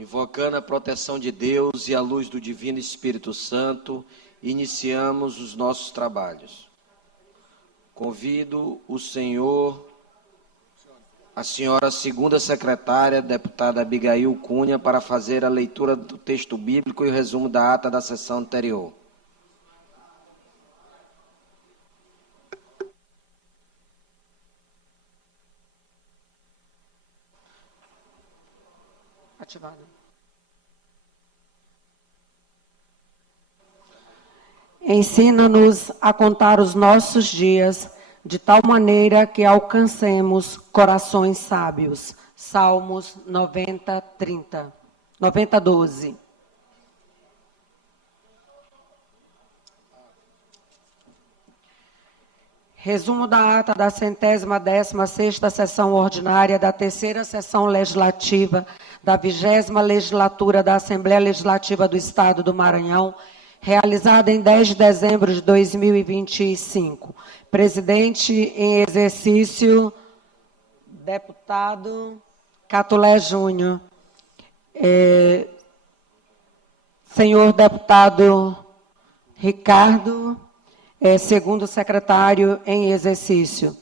Invocando a proteção de Deus e a luz do Divino Espírito Santo, iniciamos os nossos trabalhos. Convido o senhor, a senhora segunda secretária, deputada Abigail Cunha, para fazer a leitura do texto bíblico e o resumo da ata da sessão anterior. Ativado. Ensina-nos a contar os nossos dias de tal maneira que alcancemos corações sábios. Salmos 90:12. Resumo da ata da 116ª sessão ordinária da terceira sessão legislativa da 20ª legislatura da Assembleia Legislativa do Estado do Maranhão, realizada em 10 de dezembro de 2025. Presidente em exercício, deputado Catulé Júnior. Senhor deputado Ricardo, segundo secretário em exercício.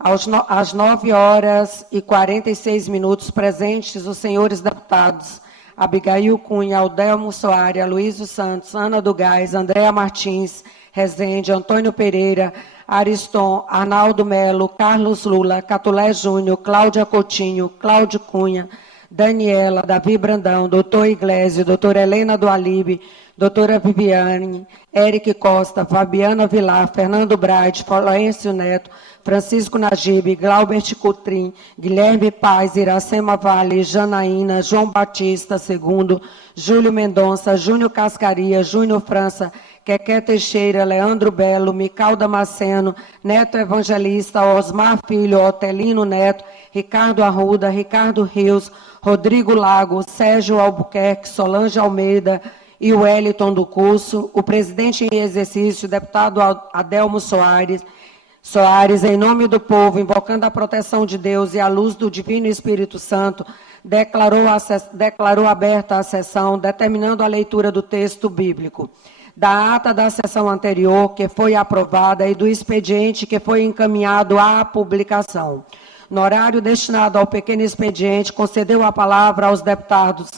Às 9h46, presentes os senhores deputados Abigail Cunha, Aldelmo Soares, Aloysio Santos, Ana do Gás, Andréa Martins, Rezende, Antônio Pereira, Ariston, Arnaldo Melo, Carlos Lula, Catulé Júnior, Cláudia Coutinho, Cláudio Cunha, Daniela, Davi Brandão, doutor Iglesias, doutora Helena do Alibe, doutora Viviane, Eric Costa, Fabiana Vilar, Fernando Braide, Florencio Neto, Francisco Najib, Glaubert Coutrin, Guilherme Paz, Iracema Vale, Janaína, João Batista II, Júlio Mendonça, Júnior Cascaria, Júnior França, Quequé Teixeira, Leandro Belo, Mical Damasceno, Neto Evangelista, Osmar Filho, Otelino Neto, Ricardo Arruda, Ricardo Rios, Rodrigo Lago, Sérgio Albuquerque, Solange Almeida e o Wellington do Curso, o presidente em exercício, deputado Adelmo Soares, em nome do povo, invocando a proteção de Deus e a luz do Divino Espírito Santo, declarou aberta a sessão, determinando a leitura do texto bíblico, da ata da sessão anterior, que foi aprovada, e do expediente que foi encaminhado à publicação. No horário destinado ao pequeno expediente, concedeu a palavra aos deputados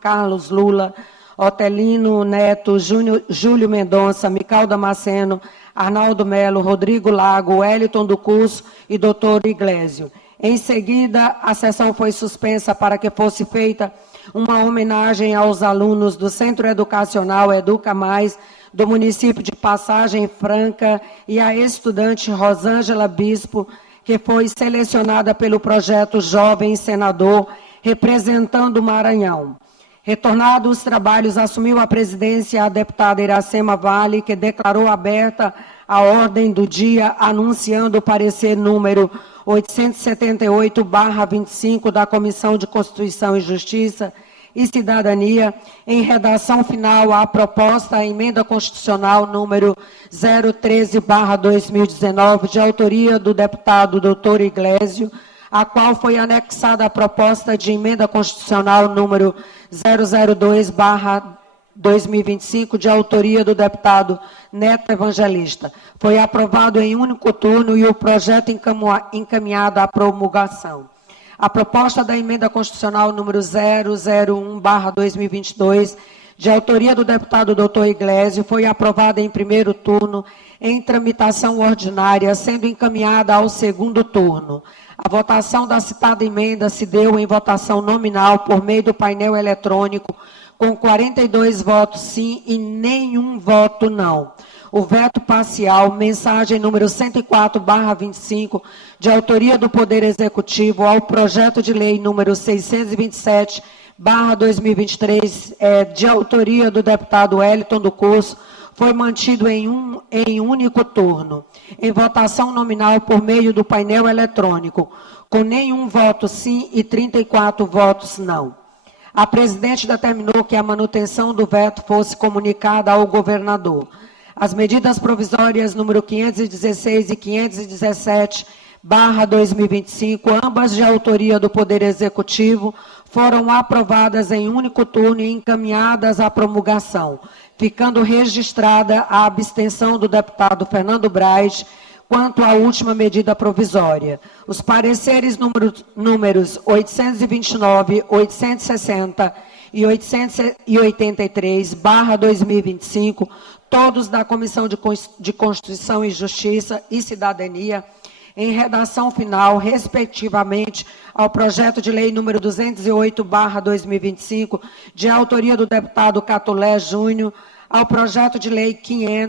Carlos Lula, Otelino Neto, Júlio Mendonça, Mical Damasceno, Arnaldo Melo, Rodrigo Lago, Wellington do Curso e doutor Iglesias. Em seguida, a sessão foi suspensa para que fosse feita uma homenagem aos alunos do Centro Educacional Educa Mais, do município de Passagem Franca, e à estudante Rosângela Bispo, que foi selecionada pelo projeto Jovem Senador, representando o Maranhão. Retornados os trabalhos, assumiu a presidência a deputada Iracema Vale, que declarou aberta a ordem do dia, anunciando o parecer número 878/25 da Comissão de Constituição e Justiça e Cidadania, em redação final à proposta à emenda constitucional número 013/2019, de autoria do deputado doutor Iglesias, a qual foi anexada a proposta de emenda constitucional número 002/2025, de autoria do deputado Neto Evangelista. Foi aprovado em único turno e o projeto encaminhado à promulgação. A proposta da emenda constitucional número 001/2022, de autoria do deputado doutor Iglesias, foi aprovada em primeiro turno, em tramitação ordinária, sendo encaminhada ao segundo turno. A votação da citada emenda se deu em votação nominal por meio do painel eletrônico, com 42 votos sim e nenhum voto não. O veto parcial, mensagem número 104/25, de autoria do Poder Executivo, ao projeto de lei número 627/2023, de autoria do deputado Wellington do Curso, foi mantido em único turno, em votação nominal por meio do painel eletrônico, com nenhum voto sim e 34 votos não. A presidente determinou que a manutenção do veto fosse comunicada ao governador. As medidas provisórias número 516 e 517/2025, ambas de autoria do Poder Executivo, foram aprovadas em único turno e encaminhadas à promulgação, ficando registrada a abstenção do deputado Fernando Braz quanto à última medida provisória. Os pareceres números 829, 860 e 883/2025, todos da Comissão de Constituição e Justiça e Cidadania, em redação final, respectivamente, ao projeto de lei número 208/2025, de autoria do deputado Catulé Júnior, ao projeto de lei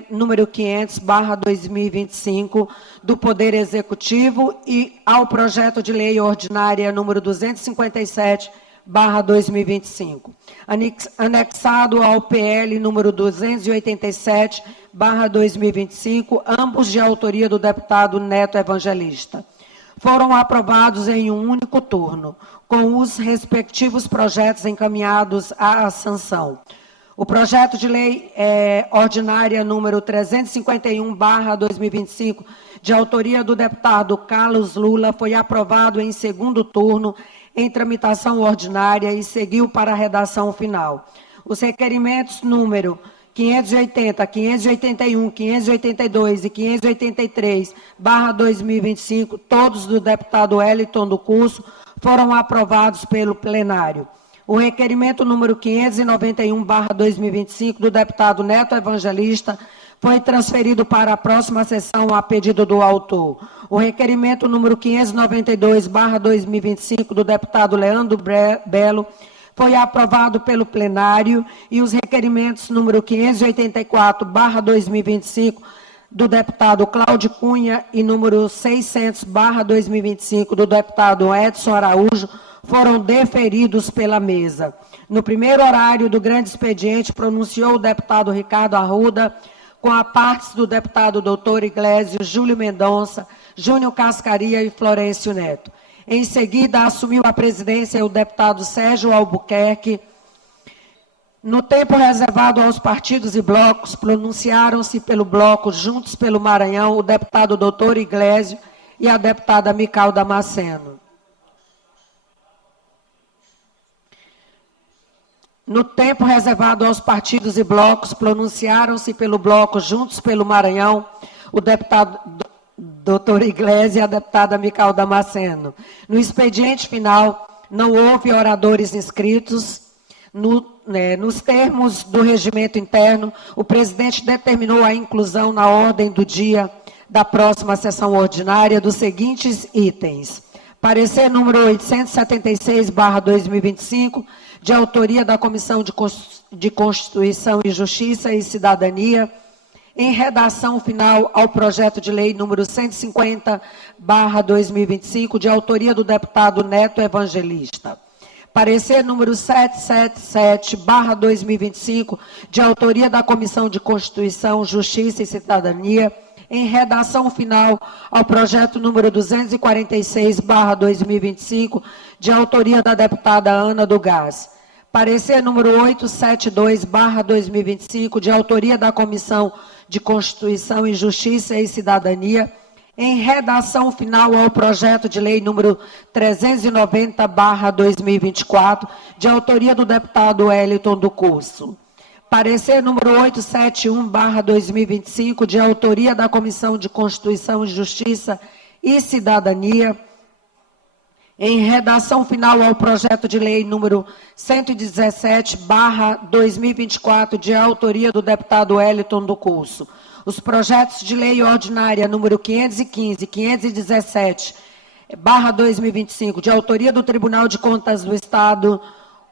número 500/2025, do Poder Executivo, e ao projeto de lei ordinária número 257/2025. Anexado ao PL número 287/2025, ambos de autoria do deputado Neto Evangelista. Foram aprovados em um único turno, com os respectivos projetos encaminhados à sanção. O projeto de lei ordinária número 351/2025, de autoria do deputado Carlos Lula, foi aprovado em segundo turno, em tramitação ordinária, e seguiu para a redação final. Os requerimentos número 580, 581, 582 e 583/2025, todos do deputado Wellington do Curso, foram aprovados pelo plenário. O requerimento número 591/2025, do deputado Neto Evangelista, foi transferido para a próxima sessão a pedido do autor. O requerimento número 592/2025, do deputado Leandro Belo, foi aprovado pelo plenário, e os requerimentos número 584/2025, do deputado Cláudio Cunha, e número 600/2025, do deputado Edson Araújo, foram deferidos pela mesa. No primeiro horário do grande expediente, pronunciou o deputado Ricardo Arruda, com a parte do deputado doutor Iglesias, Júlio Mendonça, Júnior Cascaria e Florencio Neto. Em seguida, assumiu a presidência o deputado Sérgio Albuquerque. No tempo reservado aos partidos e blocos, pronunciaram-se pelo bloco Juntos pelo Maranhão o deputado doutor Iglesias e a deputada Mical Damasceno. No tempo reservado aos partidos e blocos, pronunciaram-se pelo bloco Juntos pelo Maranhão o deputado doutor Iglesias e a deputada Mical Damasceno. No expediente final, não houve oradores inscritos. Nos termos do regimento interno, o presidente determinou a inclusão na ordem do dia da próxima sessão ordinária dos seguintes itens. Parecer número 876/2025, de autoria da Comissão de Constituição e Justiça e Cidadania, em redação final ao projeto de lei número 150/2025, de autoria do deputado Neto Evangelista. Parecer número 777/2025, de autoria da Comissão de Constituição, Justiça e Cidadania, em redação final ao projeto número 246/2025, de autoria da deputada Ana do Gás. Parecer número 872/2025, de autoria da Comissão de Constituição e Justiça e Cidadania, em redação final ao projeto de lei número 390/2024, de autoria do deputado Wellington do Curso. Parecer número 871/2025, de autoria da Comissão de Constituição e Justiça e Cidadania, em redação final ao projeto de lei número 117/2024, de autoria do deputado Wellington do Curso. Os projetos de lei ordinária número 515 e 517/2025, de autoria do Tribunal de Contas do Estado,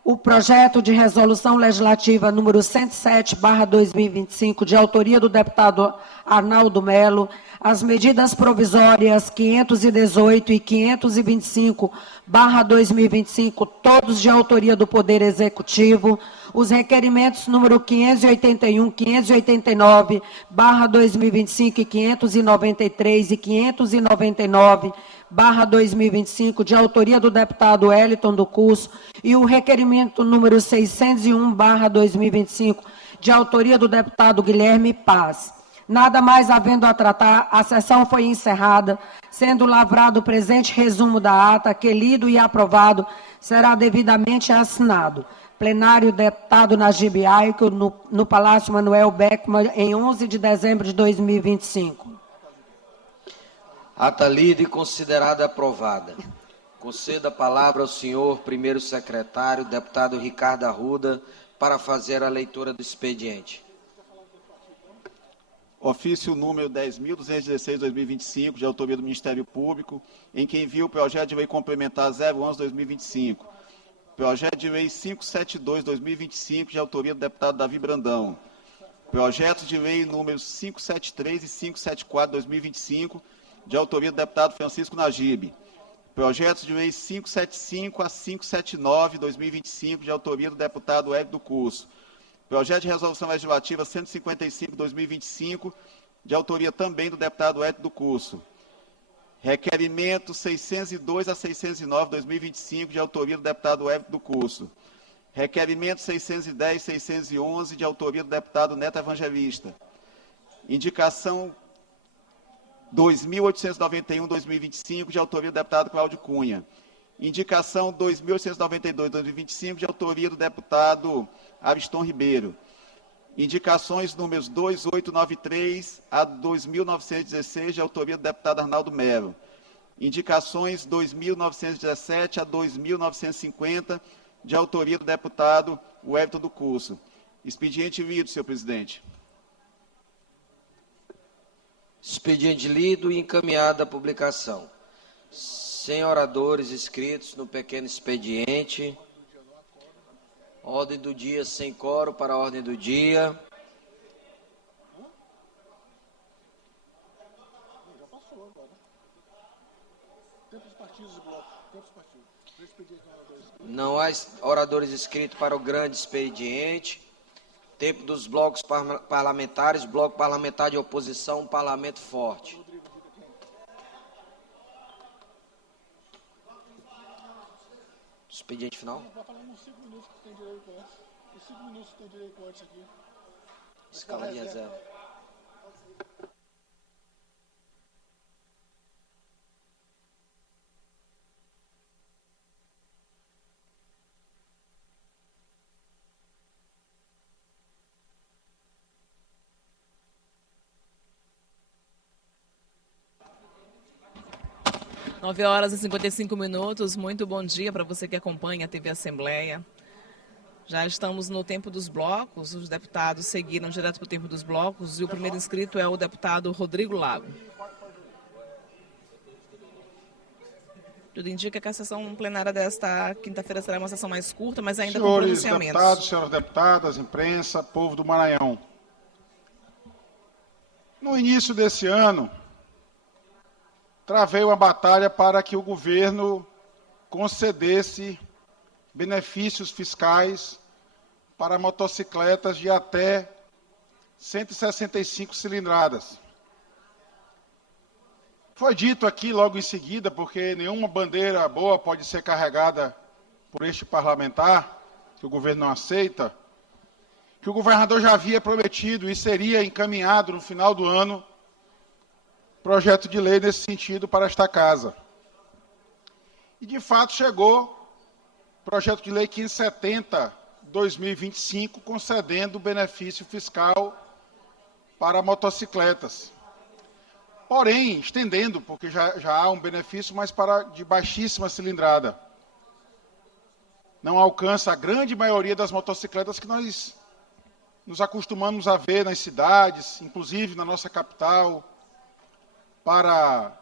o projeto de resolução legislativa número 107/2025, de autoria do deputado Arnaldo Melo, as medidas provisórias 518 e 525/2025, todos de autoria do Poder Executivo, os requerimentos número 581, 589/2025 e 593 e 599/2025, de autoria do deputado Wellington do Curso, e o requerimento número 601/2025, de autoria do deputado Guilherme Paz. Nada mais havendo a tratar, a sessão foi encerrada, sendo lavrado o presente resumo da ata, que, lido e aprovado, será devidamente assinado. Plenário deputado Najib Aico, no Palácio Manuel Beckmann, em 11 de dezembro de 2025. Ata lida e considerada aprovada. Concedo a palavra ao senhor primeiro secretário, deputado Ricardo Arruda, para fazer a leitura do expediente. Ofício número 10.216/2025, de autoria do Ministério Público, em que envia o projeto de lei complementar 011/2025. Projeto de lei 572/2025, de autoria do deputado Davi Brandão. Projetos de lei números 573 e 574/2025, de autoria do deputado Francisco Najib. Projetos de lei 575 a 579/2025, de autoria do deputado Hélio do Curso. Projeto de resolução legislativa 155/2025, de autoria também do deputado Hélio do Curso. Requerimento 602 a 609/2025, de autoria do deputado Hélio do Curso. Requerimento 610 e 611, de autoria do deputado Neto Evangelista. Indicação 2.891/2025, de autoria do deputado Cláudio Cunha. Indicação 2.892/2025, de autoria do deputado Ariston Ribeiro. Indicações números 2893 a 2.916, de autoria do deputado Arnaldo Melo. Indicações 2.917 a 2.950, de autoria do deputado Wellington do Curso. Expediente lido, senhor presidente. Expediente lido e encaminhado à publicação. Sem oradores inscritos no pequeno expediente. Ordem do dia sem quórum para a ordem do dia. Já passou agora. Tempo dos partidos do bloco. Tempo dos partidos. Não há oradores inscritos para o grande expediente. Tempo dos blocos parlamentares, bloco parlamentar de oposição, parlamento forte. Expediente final? Vai falar nos 5 minutos que tem direito antes. Os 5 minutos que tem direito antes aqui. Escala de reserva. Nove horas e 55 minutos. Muito bom dia para você que acompanha a TV Assembleia. Já estamos no tempo dos blocos. Os deputados seguiram direto para o tempo dos blocos e o primeiro inscrito é o deputado Rodrigo Lago. Tudo indica que a sessão plenária desta quinta-feira será uma sessão mais curta, mas ainda com pronunciamentos. Senhores deputados, senhoras deputadas, imprensa, povo do Maranhão. No início desse ano, travei uma batalha para que o governo concedesse benefícios fiscais para motocicletas de até 165 cilindradas. Foi dito aqui logo em seguida, porque nenhuma bandeira boa pode ser carregada por este parlamentar, que o governo não aceita, que o governador já havia prometido e seria encaminhado no final do ano projeto de lei nesse sentido para esta casa. E, de fato, chegou projeto de lei 1570/2025, concedendo benefício fiscal para motocicletas. Porém, estendendo, porque já há um benefício, mas para de baixíssima cilindrada. Não alcança a grande maioria das motocicletas que nós nos acostumamos a ver nas cidades, inclusive na nossa capital, para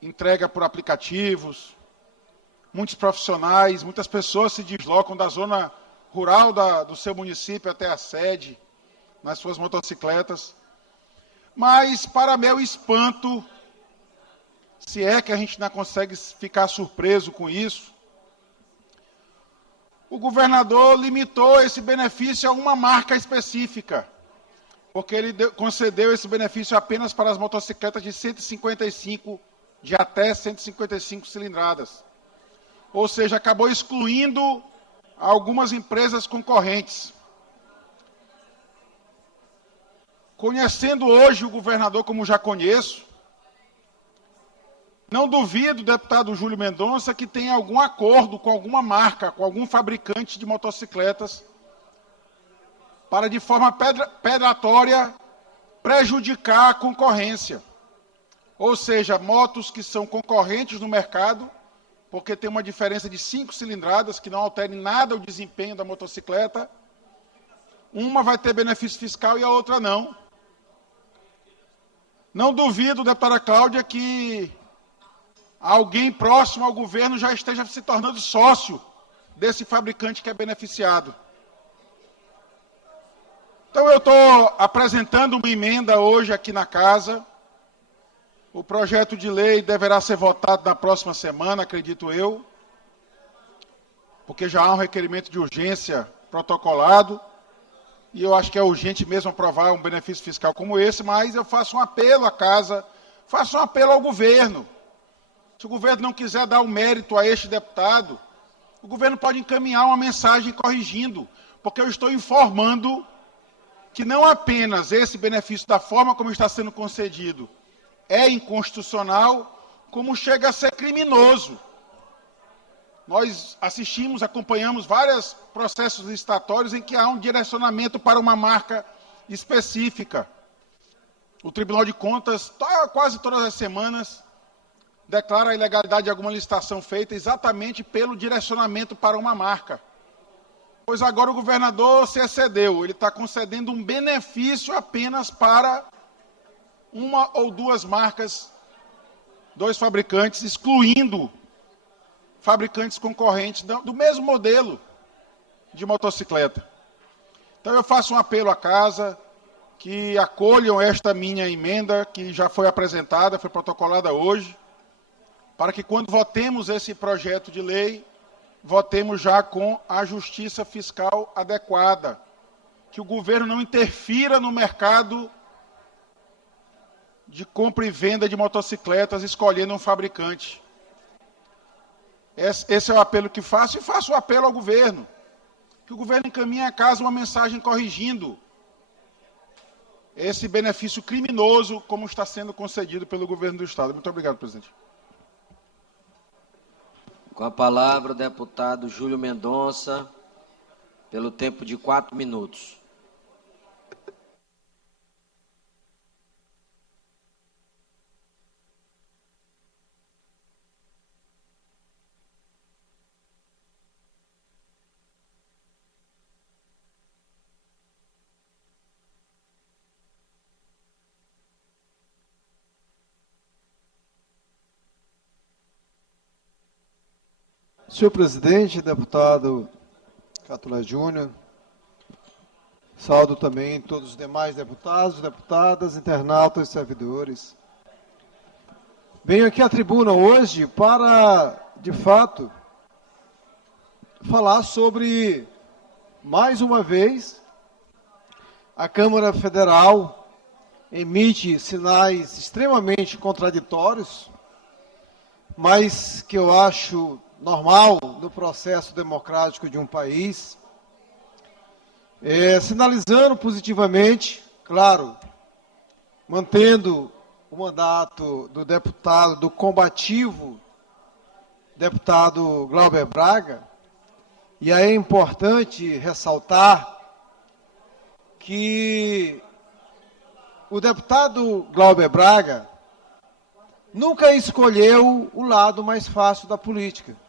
entrega por aplicativos. Muitos profissionais, muitas pessoas se deslocam da zona rural do seu município até a sede, nas suas motocicletas. Mas, para meu espanto, se é que a gente não consegue ficar surpreso com isso, o governador limitou esse benefício a uma marca específica, porque ele concedeu esse benefício apenas para as motocicletas de até 155 cilindradas. Ou seja, acabou excluindo algumas empresas concorrentes. conhecendo hoje o governador como já conheço, não duvido, deputado Júlio Mendonça, que tenha algum acordo com alguma marca, com algum fabricante de motocicletas, para de forma predatória prejudicar a concorrência. Ou seja, motos que são concorrentes no mercado, porque tem uma diferença de 5 cilindradas, que não altera em nada o desempenho da motocicleta. Uma vai ter benefício fiscal e a outra não. Não duvido, deputada Cláudia, que alguém próximo ao governo já esteja se tornando sócio desse fabricante que é beneficiado. Então, eu estou apresentando uma emenda hoje aqui na casa. O projeto de lei deverá ser votado na próxima semana, acredito eu, porque já há um requerimento de urgência protocolado, e eu acho que é urgente mesmo aprovar um benefício fiscal como esse, mas eu faço um apelo à casa, faço um apelo ao governo. Se o governo não quiser dar o mérito a este deputado, o governo pode encaminhar uma mensagem corrigindo, porque eu estou informando que não apenas esse benefício, da forma como está sendo concedido, é inconstitucional, como chega a ser criminoso. Nós assistimos, acompanhamos vários processos licitatórios em que há um direcionamento para uma marca específica. O Tribunal de Contas, quase todas as semanas, declara a ilegalidade de alguma licitação feita exatamente pelo direcionamento para uma marca. Pois agora o governador se excedeu, ele está concedendo um benefício apenas para uma ou duas marcas, 2 fabricantes, excluindo fabricantes concorrentes do mesmo modelo de motocicleta. Então eu faço um apelo à casa, que acolham esta minha emenda, que já foi apresentada, foi protocolada hoje, para que quando votemos esse projeto de lei, votemos já com a justiça fiscal adequada, que o governo não interfira no mercado de compra e venda de motocicletas, escolhendo um fabricante. Esse é o apelo que faço, e faço o apelo ao governo, que o governo encaminhe à casa uma mensagem corrigindo esse benefício criminoso, como está sendo concedido pelo governo do Estado. Muito obrigado, presidente. Com a palavra, o deputado Júlio Mendonça, pelo tempo de 4 minutos. Senhor presidente, deputado Catula Júnior, saúdo também todos os demais deputados, deputadas, internautas e servidores. Venho aqui à tribuna hoje para, de fato, falar sobre, mais uma vez, a Câmara Federal emite sinais extremamente contraditórios, mas que eu acho normal no processo democrático de um país, sinalizando positivamente, claro, mantendo o mandato do deputado, do combativo deputado Glauber Braga, e aí é importante ressaltar que o deputado Glauber Braga nunca escolheu o lado mais fácil da política.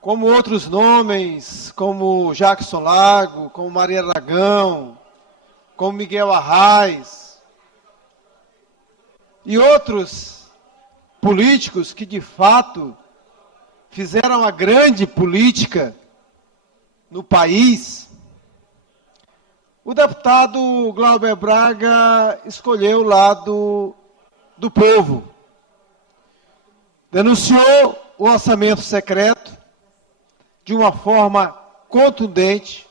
Como outros nomes, como Jackson Lago, como Maria Aragão, como Miguel Arraes, e outros políticos que, de fato, fizeram a grande política no país, o deputado Glauber Braga escolheu o lado do povo. Denunciou o orçamento secreto de uma forma contundente.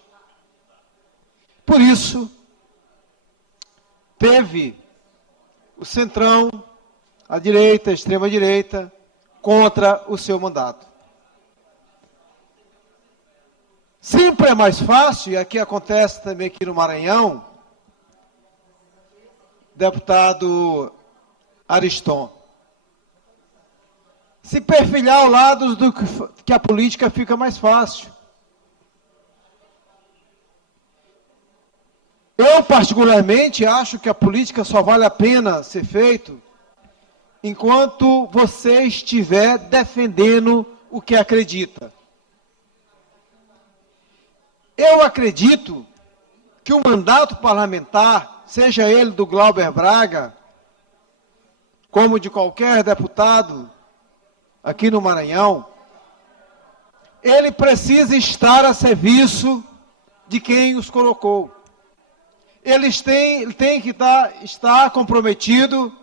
Por isso, teve o centrão, a direita, a extrema-direita, contra o seu mandato. Sempre é mais fácil, e aqui acontece também aqui no Maranhão, deputado Ariston. Se perfilhar ao lado do que a política fica mais fácil. Eu, particularmente, acho que a política só vale a pena ser feito enquanto você estiver defendendo o que acredita. Eu acredito que o mandato parlamentar, seja ele do Glauber Braga, como de qualquer deputado aqui no Maranhão, ele precisa estar a serviço de quem os colocou. Ele tem que estar comprometido,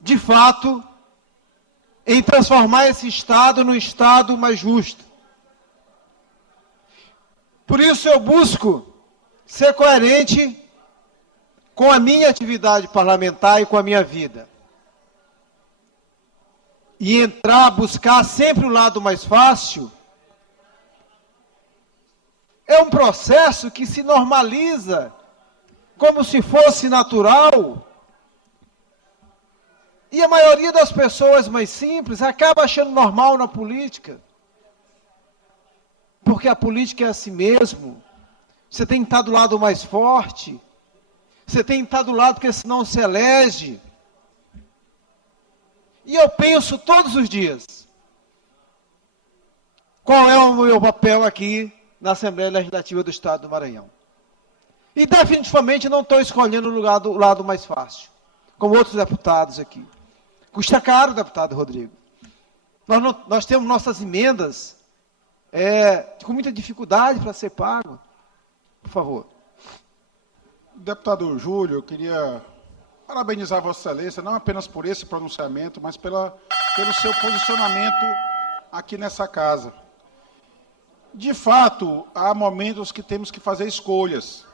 de fato, em transformar esse Estado num Estado mais justo. Por isso eu busco ser coerente com a minha atividade parlamentar e com a minha vida. E buscar sempre o lado mais fácil, é um processo que se normaliza como se fosse natural. E a maioria das pessoas mais simples acaba achando normal na política. Porque a política é assim mesmo. Você tem que estar do lado mais forte. Você tem que estar do lado porque senão se elege. E eu penso todos os dias, qual é o meu papel aqui na Assembleia Legislativa do Estado do Maranhão. E definitivamente não estou escolhendo o lado mais fácil, como outros deputados aqui. Custa caro, deputado Rodrigo. Nós temos nossas emendas com muita dificuldade para ser pago. Por favor. Deputado Júlio, eu queria parabenizar Vossa Excelência, não apenas por esse pronunciamento, mas pelo seu posicionamento aqui nessa casa. De fato, há momentos que temos que fazer escolhas.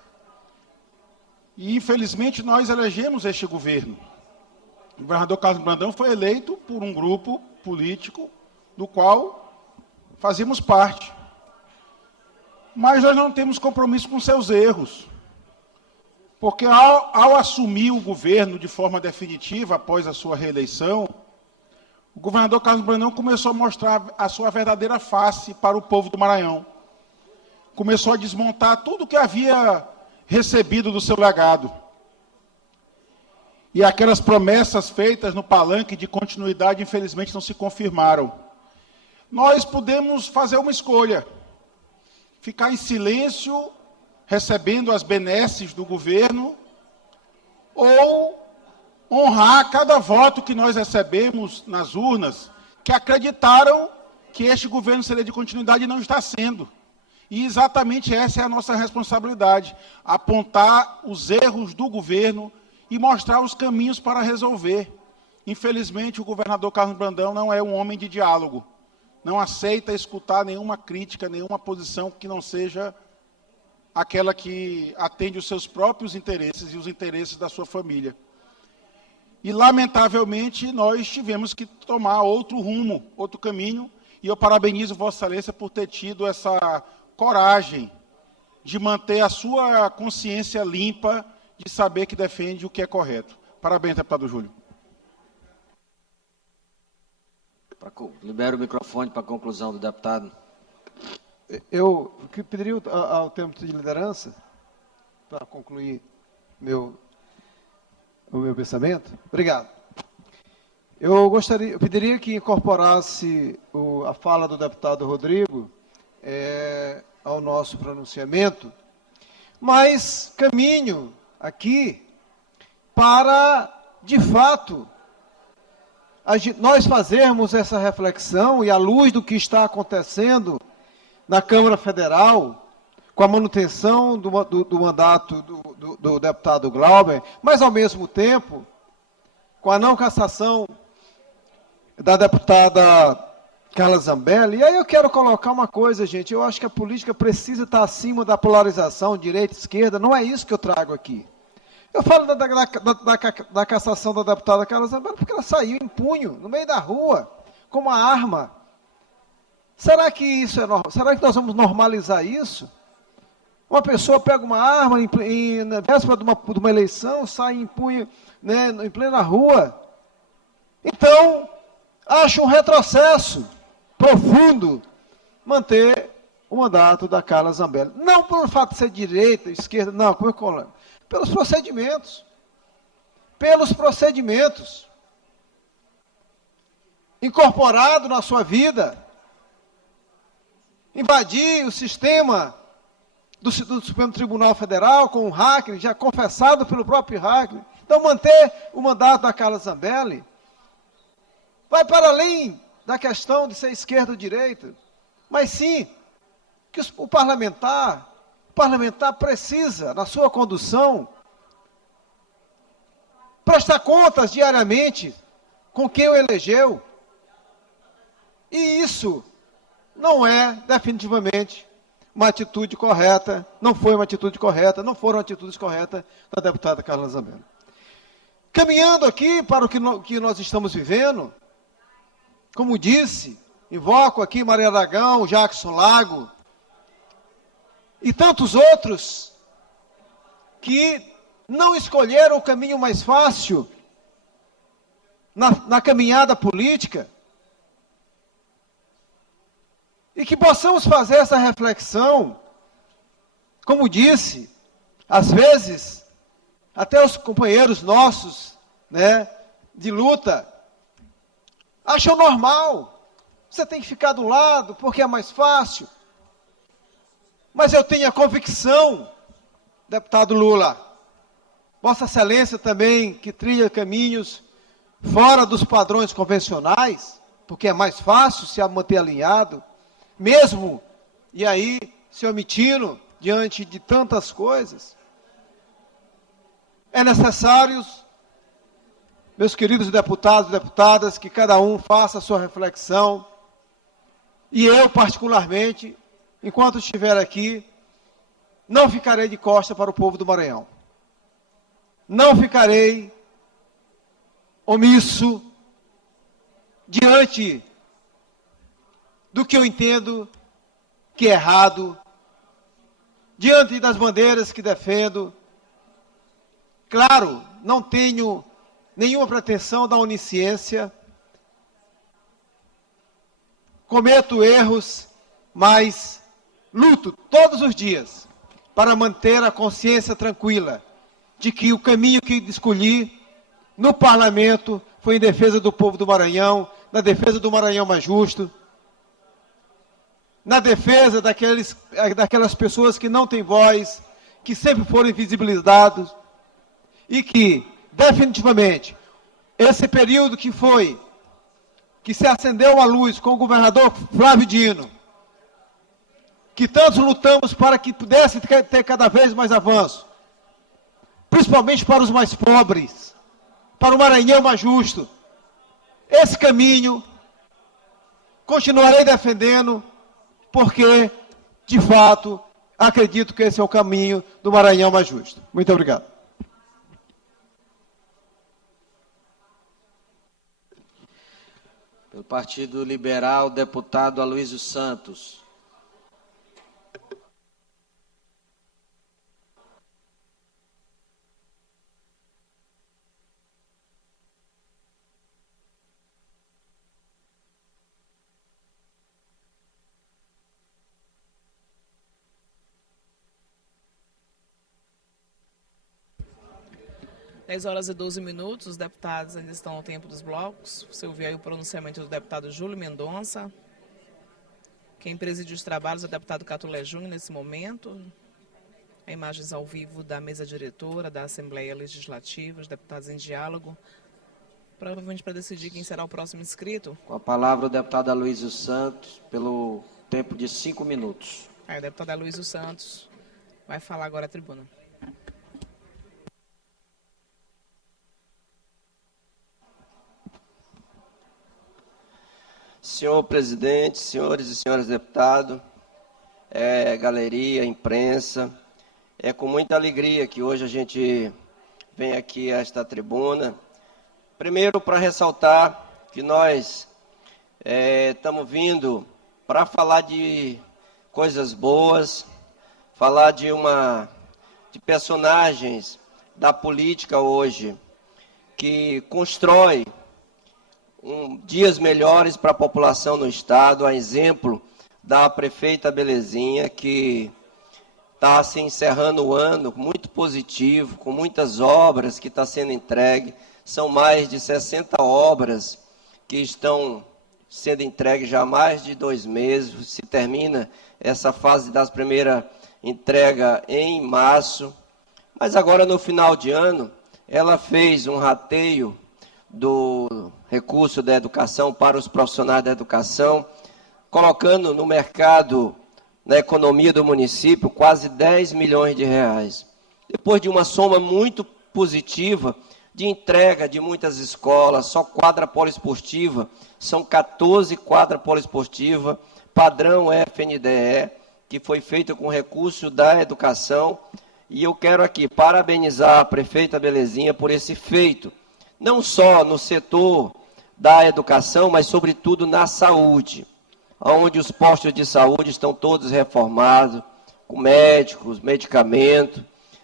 E, infelizmente, nós elegemos este governo. O governador Carlos Brandão foi eleito por um grupo político do qual fazíamos parte. Mas nós não temos compromisso com seus erros. Porque ao assumir o governo de forma definitiva, após a sua reeleição, o governador Carlos Brandão começou a mostrar a sua verdadeira face para o povo do Maranhão. Começou a desmontar tudo que havia recebido do seu legado. E aquelas promessas feitas no palanque de continuidade, infelizmente, não se confirmaram. Nós podemos fazer uma escolha. Ficar em silêncio, recebendo as benesses do governo, ou honrar cada voto que nós recebemos nas urnas, que acreditaram que este governo seria de continuidade e não está sendo. E exatamente essa é a nossa responsabilidade, apontar os erros do governo e mostrar os caminhos para resolver. Infelizmente, o governador Carlos Brandão não é um homem de diálogo, não aceita escutar nenhuma crítica, nenhuma posição que não seja aquela que atende os seus próprios interesses e os interesses da sua família. E, lamentavelmente, nós tivemos que tomar outro rumo, outro caminho, e eu parabenizo Vossa Excelência por ter tido essa coragem de manter a sua consciência limpa, de saber que defende o que é correto. Parabéns, deputado Júlio. Libero o microfone para a conclusão do deputado. Eu pediria ao tempo de liderança, para concluir o meu pensamento. Obrigado. Eu pediria que incorporasse a fala do deputado Rodrigo ao nosso pronunciamento, mas caminho aqui para, de fato, nós fazermos essa reflexão e à luz do que está acontecendo na Câmara Federal, com a manutenção do mandato do deputado Glauber, mas, ao mesmo tempo, com a não cassação da deputada Carla Zambelli. E aí eu quero colocar uma coisa, gente, eu acho que a política precisa estar acima da polarização direita e esquerda, não é isso que eu trago aqui. Eu falo da cassação da deputada Carla Zambelli porque ela saiu em punho, no meio da rua, com uma arma. Será que isso é normal? Será que nós vamos normalizar isso? Uma pessoa pega uma arma na véspera de uma eleição, sai em punho, né, em plena rua. Então, acho um retrocesso profundo manter o mandato da Carla Zambelli. Não pelo fato de ser direita, esquerda, não, como eu coloco, pelos procedimentos. Pelos procedimentos. Incorporado na sua vida, invadir o sistema do Supremo Tribunal Federal com um hacker, já confessado pelo próprio hacker. Então, manter o mandato da Carla Zambelli vai para além da questão de ser esquerda ou direita, mas sim que o parlamentar precisa, na sua condução, prestar contas diariamente com quem o elegeu. E isso não é definitivamente uma atitude correta, não foi uma atitude correta, não foram atitudes corretas da deputada Carla Zambelli. Caminhando aqui para o que nós estamos vivendo, como disse, invoco aqui Maria Aragão, Jackson Lago e tantos outros que não escolheram o caminho mais fácil na caminhada política, e que possamos fazer essa reflexão, como disse, às vezes, até os companheiros nossos, né, de luta, acham normal, você tem que ficar do lado, porque é mais fácil. Mas eu tenho a convicção, deputado Lula, Vossa Excelência também, que trilha caminhos fora dos padrões convencionais, porque é mais fácil se manter alinhado, mesmo, e aí, se omitindo, diante de tantas coisas, é necessário, meus queridos deputados e deputadas, que cada um faça a sua reflexão, e eu, particularmente, enquanto estiver aqui, não ficarei de costa para o povo do Maranhão. Não ficarei omisso diante do que eu entendo que é errado, diante das bandeiras que defendo. Claro, não tenho nenhuma pretensão da onisciência, cometo erros, mas luto todos os dias para manter a consciência tranquila de que o caminho que escolhi no parlamento foi em defesa do povo do Maranhão, na defesa do Maranhão mais justo, na defesa daquelas pessoas que não têm voz, que sempre foram invisibilizados, e que, definitivamente, esse período que se acendeu a luz com o governador Flávio Dino, que tantos lutamos para que pudesse ter cada vez mais avanço, principalmente para os mais pobres, para o Maranhão mais justo. Esse caminho continuarei defendendo, porque, de fato, acredito que esse é o caminho do Maranhão mais justo. Muito obrigado. Pelo Partido Liberal, deputado Aloysio Santos. Dez horas e 12 minutos, os deputados ainda estão ao tempo dos blocos. Você ouviu aí o pronunciamento do deputado Júlio Mendonça. Quem preside os trabalhos é o deputado Catulé Júnior nesse momento. Imagens ao vivo da mesa diretora, da Assembleia Legislativa, os deputados em diálogo, provavelmente para decidir quem será o próximo inscrito. Com a palavra o deputado Aloysio Santos, pelo tempo de 5 minutos. O deputado Aloysio Santos vai falar agora à tribuna. Senhor presidente, senhores e senhoras deputados, galeria, imprensa, é com muita alegria que hoje a gente vem aqui a esta tribuna. Primeiro, para ressaltar que nós estamos vindo para falar de coisas boas, falar de personagens da política hoje, que constrói dias melhores para a população no Estado, a exemplo da prefeita Belezinha, que está se encerrando o ano muito positivo, com muitas obras que estão sendo entregues. São mais de 60 obras que estão sendo entregues já há mais de 2 meses. Se termina essa fase das primeiras entregas em março. Mas agora, no final de ano, ela fez um rateio do recurso da educação para os profissionais da educação, colocando no mercado, na economia do município, quase 10 milhões de reais. Depois de uma soma muito positiva de entrega de muitas escolas, só quadra poliesportiva, são 14 quadras poliesportivas, padrão FNDE, que foi feito com recurso da educação. E eu quero aqui parabenizar a prefeita Belezinha por esse feito, não só no setor da educação, mas sobretudo na saúde, onde os postos de saúde estão todos reformados, com médicos, medicamentos.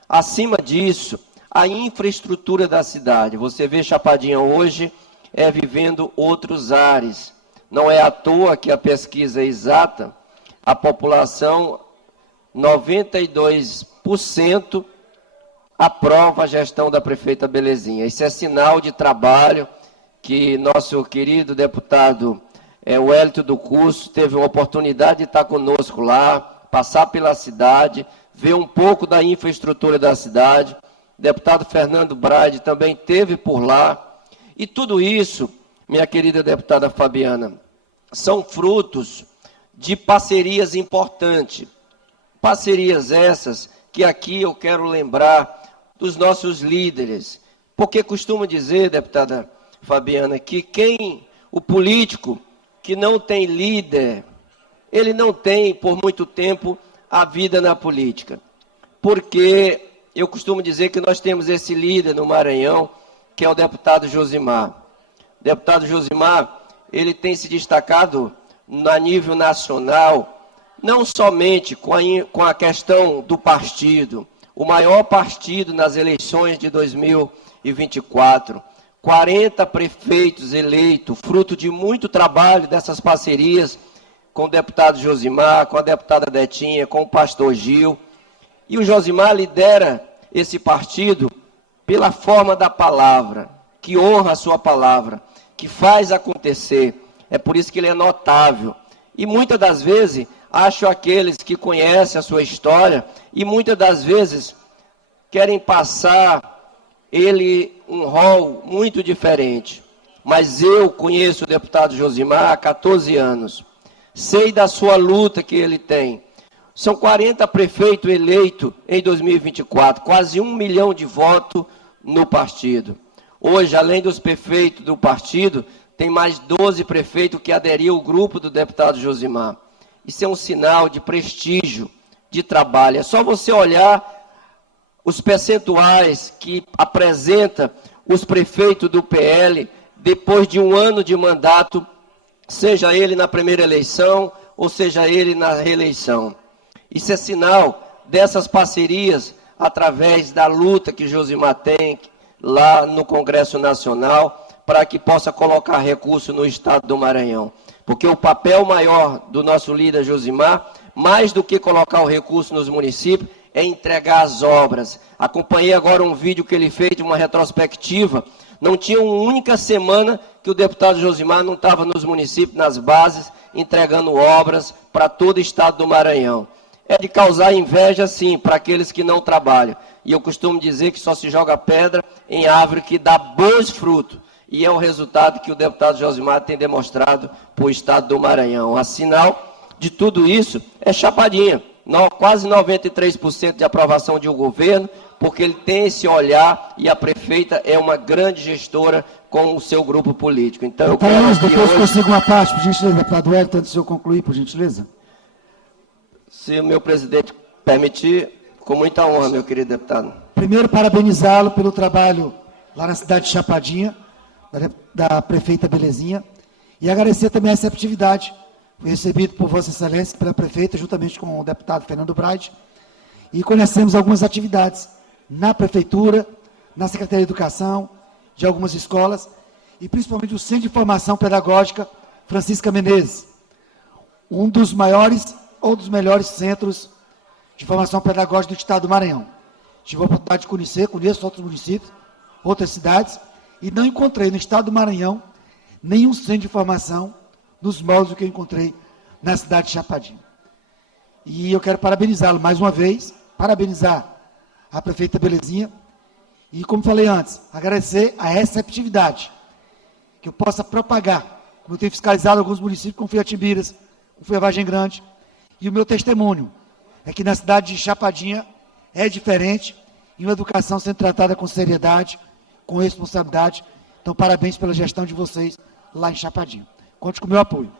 Acima disso, a infraestrutura da cidade. Você vê Chapadinha hoje vivendo outros ares. Não é à toa que a pesquisa exata, a população, 92% aprova a gestão da prefeita Belezinha. Isso é sinal de trabalho que nosso querido deputado Wellington do Curso teve uma oportunidade de estar conosco lá, passar pela cidade, ver um pouco da infraestrutura da cidade. O deputado Fernando Brade também esteve por lá. E tudo isso, minha querida deputada Fabiana, são frutos de parcerias importantes. Parcerias essas que aqui eu quero lembrar dos nossos líderes. Porque costumo dizer, deputada Fabiana, que o político que não tem líder, ele não tem por muito tempo a vida na política. Porque eu costumo dizer que nós temos esse líder no Maranhão, que é o deputado Josimar. O deputado Josimar, ele tem se destacado a nível nacional, não somente com a questão do partido, o maior partido nas eleições de 2024, 40 prefeitos eleitos, fruto de muito trabalho dessas parcerias com o deputado Josimar, com a deputada Detinha, com o pastor Gil. E o Josimar lidera esse partido pela forma da palavra, que honra a sua palavra, que faz acontecer. É por isso que ele é notável. E muitas das vezes, acho aqueles que conhecem a sua história, e muitas das vezes querem passar ele um rol muito diferente. Mas eu conheço o deputado Josimar há 14 anos. Sei da sua luta que ele tem. São 40 prefeitos eleitos em 2024, quase 1 milhão de votos no partido. Hoje, além dos prefeitos do partido, tem mais 12 prefeitos que aderiram ao grupo do deputado Josimar. Isso é um sinal de prestígio, de trabalho. É só você olhar os percentuais que apresenta os prefeitos do PL depois de um ano de mandato, seja ele na primeira eleição ou seja ele na reeleição. Isso é sinal dessas parcerias através da luta que Josimar tem lá no Congresso Nacional para que possa colocar recurso no estado do Maranhão. Porque o papel maior do nosso líder Josimar, mais do que colocar o recurso nos municípios, é entregar as obras. Acompanhei agora um vídeo que ele fez de uma retrospectiva. Não tinha uma única semana que o deputado Josimar não estava nos municípios, nas bases, entregando obras para todo o estado do Maranhão. É de causar inveja, sim, para aqueles que não trabalham. E eu costumo dizer que só se joga pedra em árvore que dá bons frutos. E é o resultado que o deputado Josimar tem demonstrado para o estado do Maranhão. A sinal de tudo isso é Chapadinha. Quase 93% de aprovação de um governo, porque ele tem esse olhar e a prefeita é uma grande gestora com o seu grupo político. Então, eu quero depois consigo uma parte, por gentileza, deputado Wellington, antes de eu concluir, por gentileza. Se o meu presidente permitir, com muita honra, meu querido deputado. Primeiro, parabenizá-lo pelo trabalho lá na cidade de Chapadinha, da prefeita Belezinha, e agradecer também a receptividade. Foi recebido por Vossa Excelência, pela prefeita, juntamente com o deputado Fernando Brade. e conhecemos algumas atividades na Prefeitura, na Secretaria de Educação, de algumas escolas, e principalmente o Centro de Formação Pedagógica Francisca Menezes, um dos maiores ou dos melhores centros de formação pedagógica do Estado do Maranhão. Tive a oportunidade de conheço outros municípios, outras cidades, e não encontrei no Estado do Maranhão nenhum centro de formação nos moldes do que eu encontrei na cidade de Chapadinha. E eu quero parabenizá-lo mais uma vez, parabenizar a prefeita Belezinha, e, como falei antes, agradecer a receptividade, que eu possa propagar, como eu tenho fiscalizado alguns municípios, como fui a Timbiras, como fui a Vargem Grande, e o meu testemunho é que na cidade de Chapadinha é diferente, e uma educação sendo tratada com seriedade, com responsabilidade. Então, parabéns pela gestão de vocês lá em Chapadinha. Conte com o meu apoio.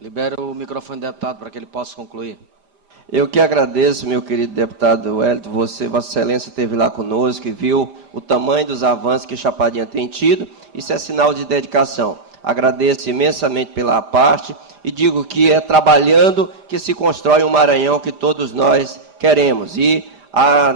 Libero o microfone do deputado para que ele possa concluir. Eu que agradeço, meu querido deputado Wellington, Vossa Excelência esteve lá conosco e viu o tamanho dos avanços que Chapadinha tem tido. Isso é sinal de dedicação. Agradeço imensamente pela parte e digo que é trabalhando que se constrói um Maranhão que todos nós queremos. E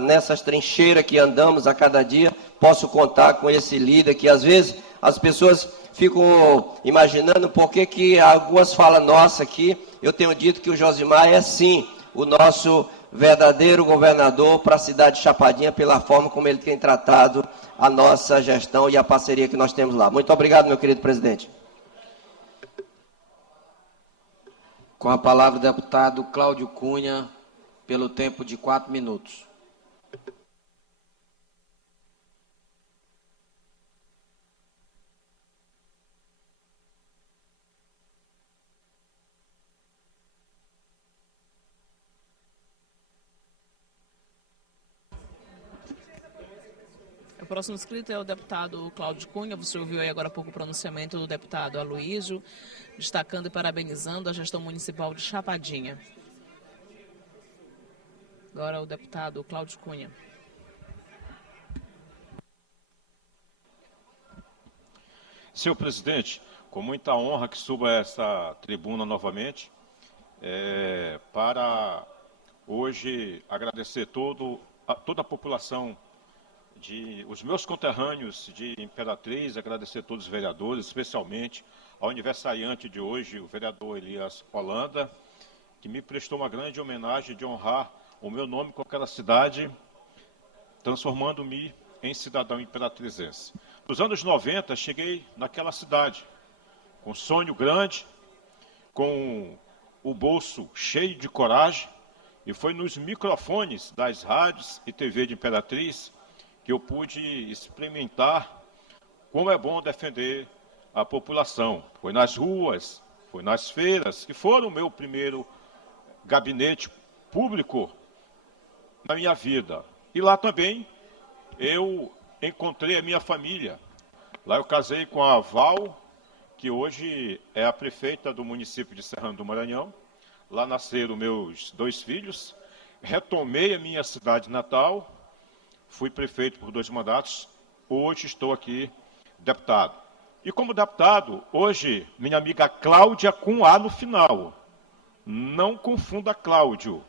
nessas trincheiras que andamos a cada dia, posso contar com esse líder que às vezes as pessoas ficam imaginando por que algumas falas nossas aqui. Eu tenho dito que o Josimar é sim o nosso verdadeiro governador para a cidade de Chapadinha, pela forma como ele tem tratado a nossa gestão e a parceria que nós temos lá. Muito obrigado, meu querido presidente. Com a palavra o deputado Cláudio Cunha, pelo tempo de 4 minutos. O próximo inscrito é o deputado Cláudio Cunha. Você ouviu aí agora há pouco o pronunciamento do deputado Aloísio, destacando e parabenizando a gestão municipal de Chapadinha. Agora o deputado Cláudio Cunha. Senhor presidente, com muita honra que suba essa tribuna novamente, para hoje agradecer toda a população, os meus conterrâneos de Imperatriz, agradecer a todos os vereadores, especialmente ao aniversariante de hoje, o vereador Elias Holanda, que me prestou uma grande homenagem de honrar o meu nome com aquela cidade, transformando-me em cidadão imperatrizense. Nos anos 90, cheguei naquela cidade, com um sonho grande, com o bolso cheio de coragem, e foi nos microfones das rádios e TV de Imperatriz que eu pude experimentar como é bom defender a população. Foi nas ruas, foi nas feiras, que foram o meu primeiro gabinete público na minha vida. E lá também eu encontrei a minha família. Lá eu casei com a Val, que hoje é a prefeita do município de Serrano do Maranhão. Lá nasceram meus 2 filhos. Retomei a minha cidade natal. Fui prefeito por 2 mandatos, hoje estou aqui deputado. E como deputado, hoje, minha amiga Cláudia com A no final. Não confunda Cláudio,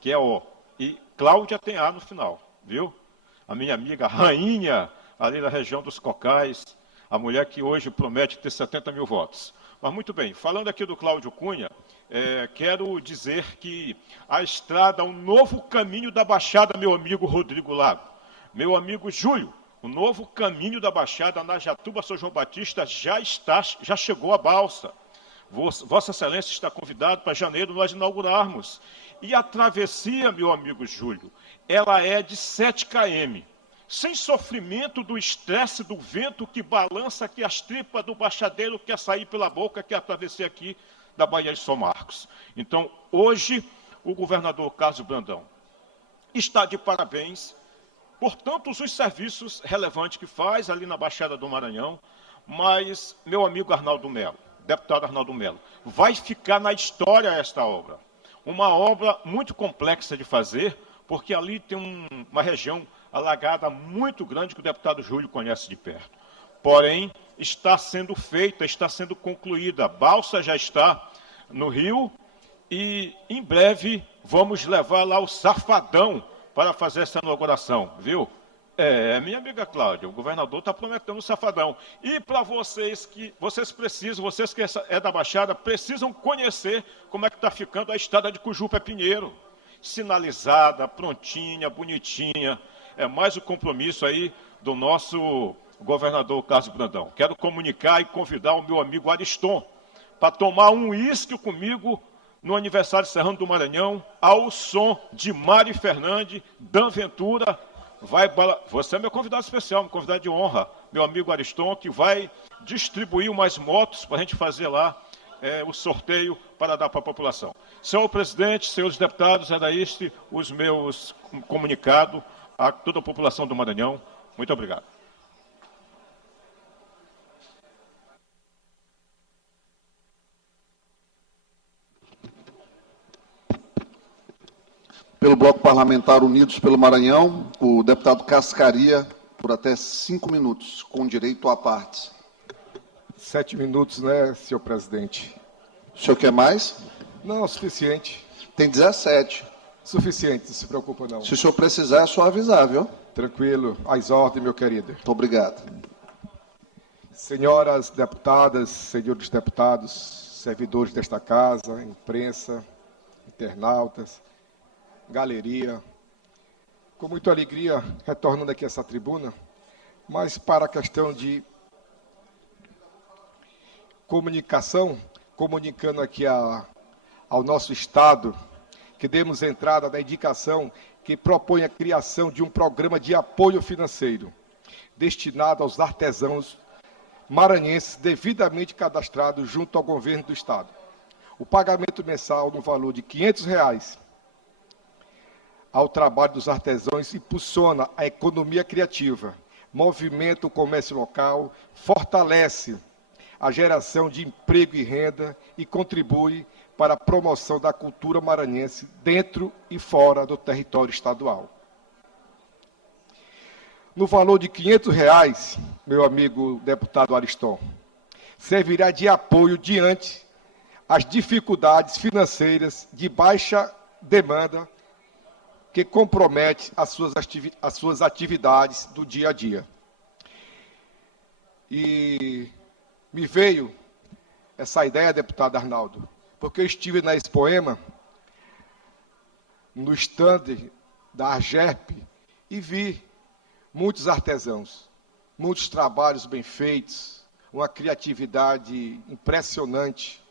que é O. E Cláudia tem A no final, viu? A minha amiga Rainha, ali na região dos Cocais, a mulher que hoje promete ter 70 mil votos. Mas muito bem, falando aqui do Cláudio Cunha, quero dizer que a estrada, um novo caminho da Baixada, meu amigo Rodrigo Lago, meu amigo Júlio, o novo caminho da Baixada na Jatuba São João Batista já chegou a balsa. Vossa Excelência está convidado para janeiro nós inaugurarmos. E a travessia, meu amigo Júlio, ela é de 7 km. Sem sofrimento do estresse do vento que balança aqui as tripas do baixadeiro que quer sair pela boca, que é a travessia aqui da Baía de São Marcos. Então, hoje, o governador Carlos Brandão está de parabéns por tantos os serviços relevantes que faz ali na Baixada do Maranhão, mas, meu amigo Arnaldo Melo, deputado Arnaldo Melo, vai ficar na história esta obra. Uma obra muito complexa de fazer, porque ali tem uma região alagada muito grande que o deputado Júlio conhece de perto. Porém, está sendo feita, está sendo concluída. A balsa já está no rio e, em breve, vamos levar lá o Safadão para fazer essa inauguração, viu? Minha amiga Cláudia, o governador está prometendo o Safadão. E para vocês que é da Baixada, precisam conhecer como é que está ficando a estrada de Cujupa Pinheiro. Sinalizada, prontinha, bonitinha. É mais o compromisso aí do nosso governador Carlos Brandão. Quero comunicar e convidar o meu amigo Ariston para tomar um uísque comigo no aniversário de Serrano do Maranhão, ao som de Mari Fernandes, Dan Ventura. Você é meu convidado especial, meu convidado de honra, meu amigo Ariston, que vai distribuir umas motos para a gente fazer lá o sorteio para dar para a população. Senhor presidente, senhores deputados, era este os meus comunicados a toda a população do Maranhão. Muito obrigado. Pelo Bloco Parlamentar Unidos pelo Maranhão, o deputado Cascaria, por até 5 minutos, com direito à parte. 7 minutos, né, senhor presidente? O senhor quer mais? Não, suficiente. Tem 17. Suficiente, não se preocupa não. Se o senhor precisar, é só avisar, viu? Tranquilo, às ordens, meu querido. Muito obrigado. Senhoras deputadas, senhores deputados, servidores desta casa, imprensa, internautas, galeria, com muita alegria, retornando aqui a essa tribuna, mas para a questão de comunicação, comunicando aqui ao nosso Estado, que demos entrada na indicação que propõe a criação de um programa de apoio financeiro, destinado aos artesãos maranhenses devidamente cadastrados junto ao governo do Estado. O pagamento mensal no valor de R$ 500 ao trabalho dos artesãos impulsiona a economia criativa, movimenta o comércio local, fortalece a geração de emprego e renda e contribui para a promoção da cultura maranhense dentro e fora do território estadual. No valor de R$ 500, meu amigo deputado Ariston, servirá de apoio diante as dificuldades financeiras de baixa demanda que compromete as suas atividades do dia a dia. E me veio essa ideia, deputado Arnaldo, porque eu estive na Expoema, no estande da Argerp, e vi muitos artesãos, muitos trabalhos bem feitos, uma criatividade impressionante.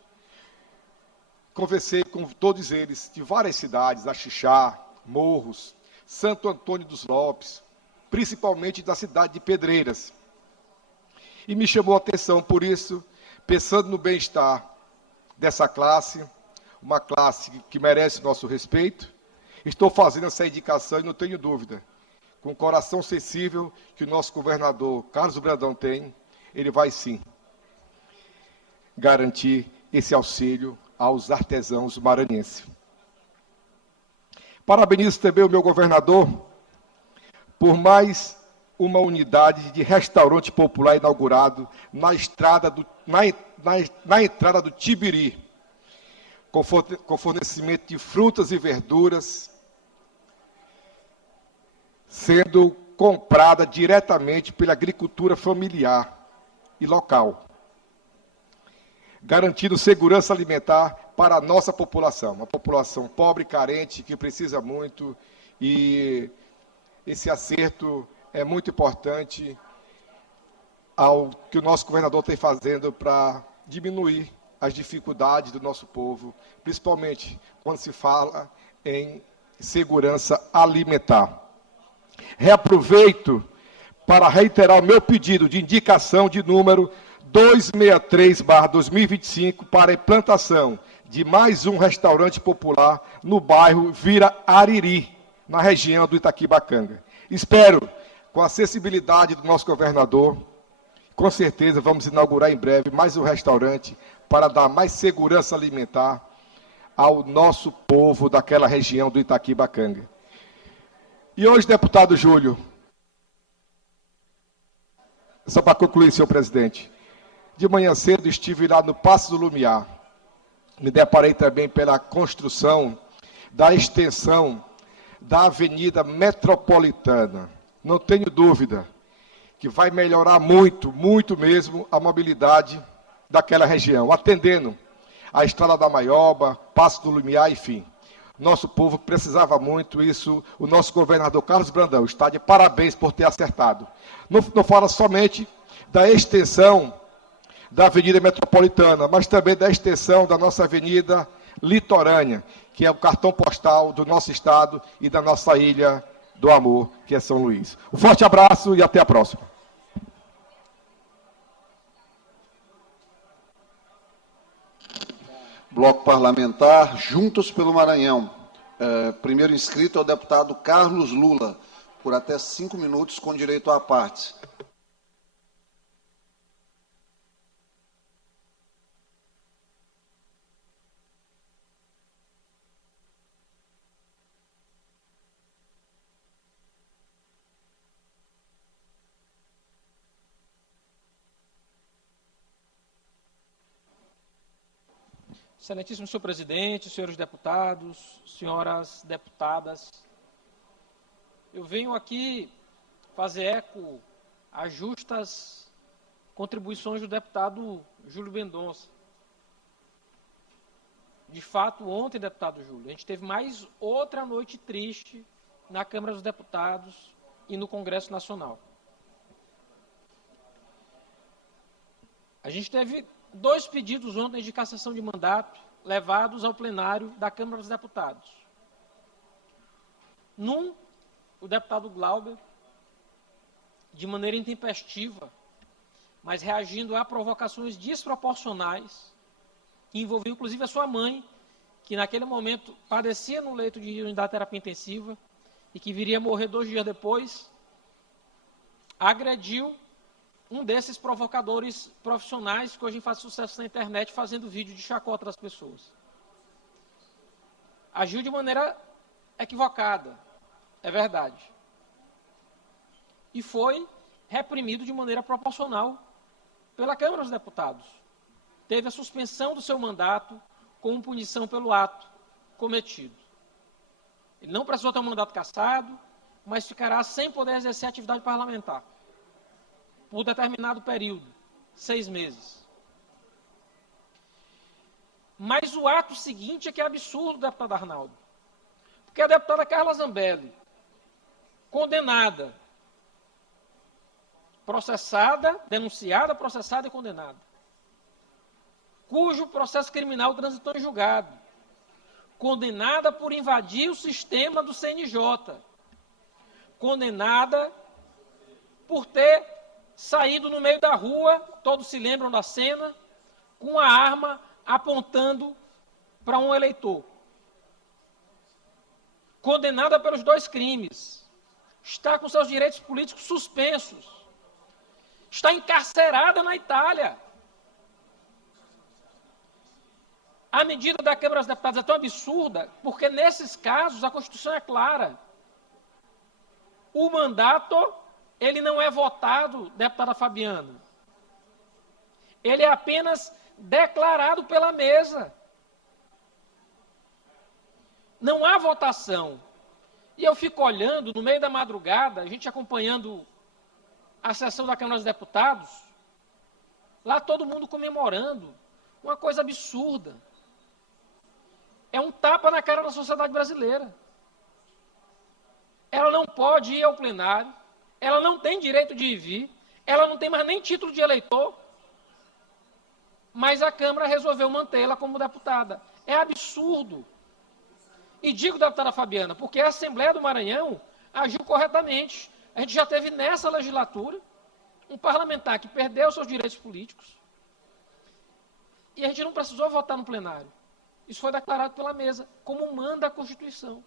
Conversei com todos eles, de várias cidades, Axixá, Morros, Santo Antônio dos Lopes, principalmente da cidade de Pedreiras. E me chamou a atenção, por isso, pensando no bem-estar dessa classe, uma classe que merece nosso respeito, estou fazendo essa indicação e não tenho dúvida, com o coração sensível que o nosso governador Carlos Brandão tem, ele vai sim garantir esse auxílio aos artesãos maranhenses. Parabenizo também o meu governador por mais uma unidade de restaurante popular inaugurado na entrada do Tibiri, com fornecimento de frutas e verduras, sendo comprada diretamente pela agricultura familiar e local, garantindo segurança alimentar para a nossa população, uma população pobre, carente, que precisa muito, e esse acerto é muito importante ao que o nosso governador tem fazendo para diminuir as dificuldades do nosso povo, principalmente quando se fala em segurança alimentar. Reaproveito para reiterar o meu pedido de indicação de número 263/2025 para a implantação de mais um restaurante popular no bairro Vira Ariri, na região do Itaquibacanga. Espero, com a acessibilidade do nosso governador, com certeza vamos inaugurar em breve mais um restaurante para dar mais segurança alimentar ao nosso povo daquela região do Itaquibacanga. E hoje, deputado Júlio, Só para concluir, senhor presidente. De manhã cedo estive lá no Paço do Lumiar. Me deparei também pela construção da extensão da Avenida Metropolitana. Não tenho dúvida que vai melhorar muito, muito mesmo, a mobilidade daquela região, atendendo a Estrada da Maioba, Paço do Lumiar, enfim. Nosso povo precisava muito isso, o nosso governador Carlos Brandão está de parabéns por ter acertado. Não fala somente da extensão da Avenida Metropolitana, mas também da extensão da nossa Avenida Litorânea, que é o cartão postal do nosso estado e da nossa ilha do amor, que é São Luís. Um forte abraço e até a próxima. Bloco Parlamentar Juntos pelo Maranhão. Primeiro inscrito é o deputado Carlos Lula, por até 5 minutos, com direito à parte. Excelentíssimo senhor presidente, senhores deputados, senhoras deputadas, eu venho aqui fazer eco às justas contribuições do deputado Júlio Mendonça. De fato, ontem, deputado Júlio, a gente teve mais outra noite triste na Câmara dos Deputados e no Congresso Nacional. A gente teve 2 pedidos ontem de cassação de mandato levados ao plenário da Câmara dos Deputados. Num, o deputado Glauber, de maneira intempestiva, mas reagindo a provocações desproporcionais, que envolviam inclusive a sua mãe, que naquele momento padecia no leito de unidade de terapia intensiva e que viria a morrer 2 dias depois, agrediu um desses provocadores profissionais que hoje faz sucesso na internet fazendo vídeo de chacota das pessoas. Agiu de maneira equivocada, é verdade. E foi reprimido de maneira proporcional pela Câmara dos Deputados. Teve a suspensão do seu mandato como punição pelo ato cometido. Ele não precisou ter um mandato cassado, mas ficará sem poder exercer atividade parlamentar por determinado período, 6 meses. Mas o ato seguinte é que é absurdo, deputado Arnaldo. Porque a deputada Carla Zambelli, condenada, processada, denunciada, processada e condenada, cujo processo criminal transitou em julgado, condenada por invadir o sistema do CNJ, condenada por ter saído no meio da rua, todos se lembram da cena, com a arma apontando para um eleitor. Condenada pelos 2 crimes, está com seus direitos políticos suspensos, está encarcerada na Itália. A medida da Câmara dos Deputados é tão absurda, porque nesses casos a Constituição é clara. O mandato, ele não é votado, deputada Fabiana. Ele é apenas declarado pela mesa. Não há votação. E eu fico olhando, no meio da madrugada, a gente acompanhando a sessão da Câmara dos Deputados, lá todo mundo comemorando, uma coisa absurda. É um tapa na cara da sociedade brasileira. Ela não pode ir ao plenário, ela não tem direito de ir e vir, ela não tem mais nem título de eleitor, mas a Câmara resolveu mantê-la como deputada. É absurdo. E digo, deputada Fabiana, porque a Assembleia do Maranhão agiu corretamente. A gente já teve nessa legislatura um parlamentar que perdeu seus direitos políticos e a gente não precisou votar no plenário. Isso foi declarado pela mesa, como manda a Constituição.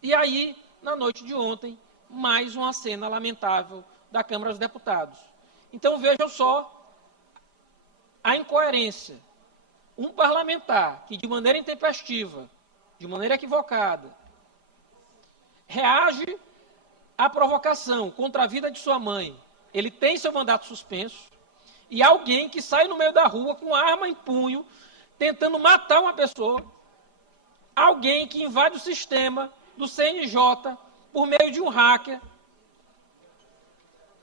E aí, na noite de ontem, mais uma cena lamentável da Câmara dos Deputados. Então, vejam só a incoerência. Um parlamentar que, de maneira intempestiva, de maneira equivocada, reage à provocação contra a vida de sua mãe, ele tem seu mandato suspenso, e alguém que sai no meio da rua com arma em punho, tentando matar uma pessoa, alguém que invade o sistema do CNJ por meio de um hacker,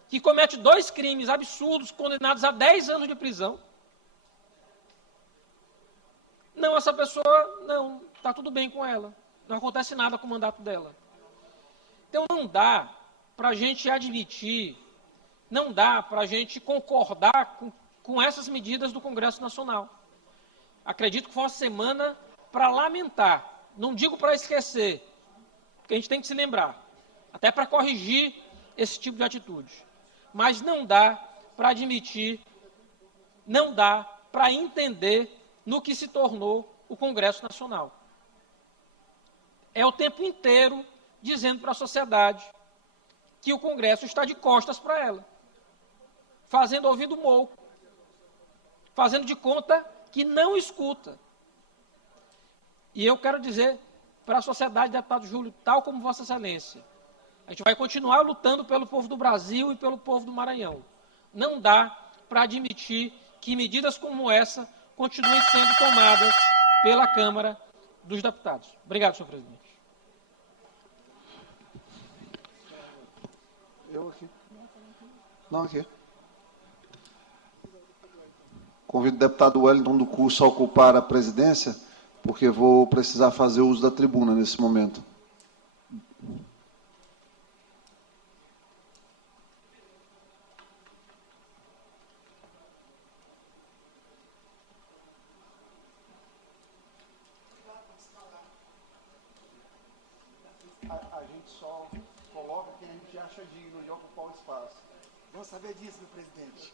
que comete 2 crimes absurdos, condenados a 10 anos de prisão. Não, essa pessoa, não, está tudo bem com ela. Não acontece nada com o mandato dela. Então não dá para a gente admitir, não dá para a gente concordar com essas medidas do Congresso Nacional. Acredito que foi uma semana para lamentar, não digo para esquecer, porque a gente tem que se lembrar, até para corrigir esse tipo de atitude. Mas não dá para admitir, não dá para entender no que se tornou o Congresso Nacional. É o tempo inteiro dizendo para a sociedade que o Congresso está de costas para ela, fazendo ouvido mouco, fazendo de conta que não escuta. E eu quero dizer para a sociedade, deputado Júlio, tal como Vossa Excelência, a gente vai continuar lutando pelo povo do Brasil e pelo povo do Maranhão. Não dá para admitir que medidas como essa continuem sendo tomadas pela Câmara dos Deputados. Obrigado, senhor presidente. Eu aqui. Não, aqui. Convido o deputado Wellington do Curso a ocupar a presidência, porque vou precisar fazer uso da tribuna nesse momento. A gente só coloca quem a gente acha digno de ocupar o espaço. Vamos saber disso, meu presidente.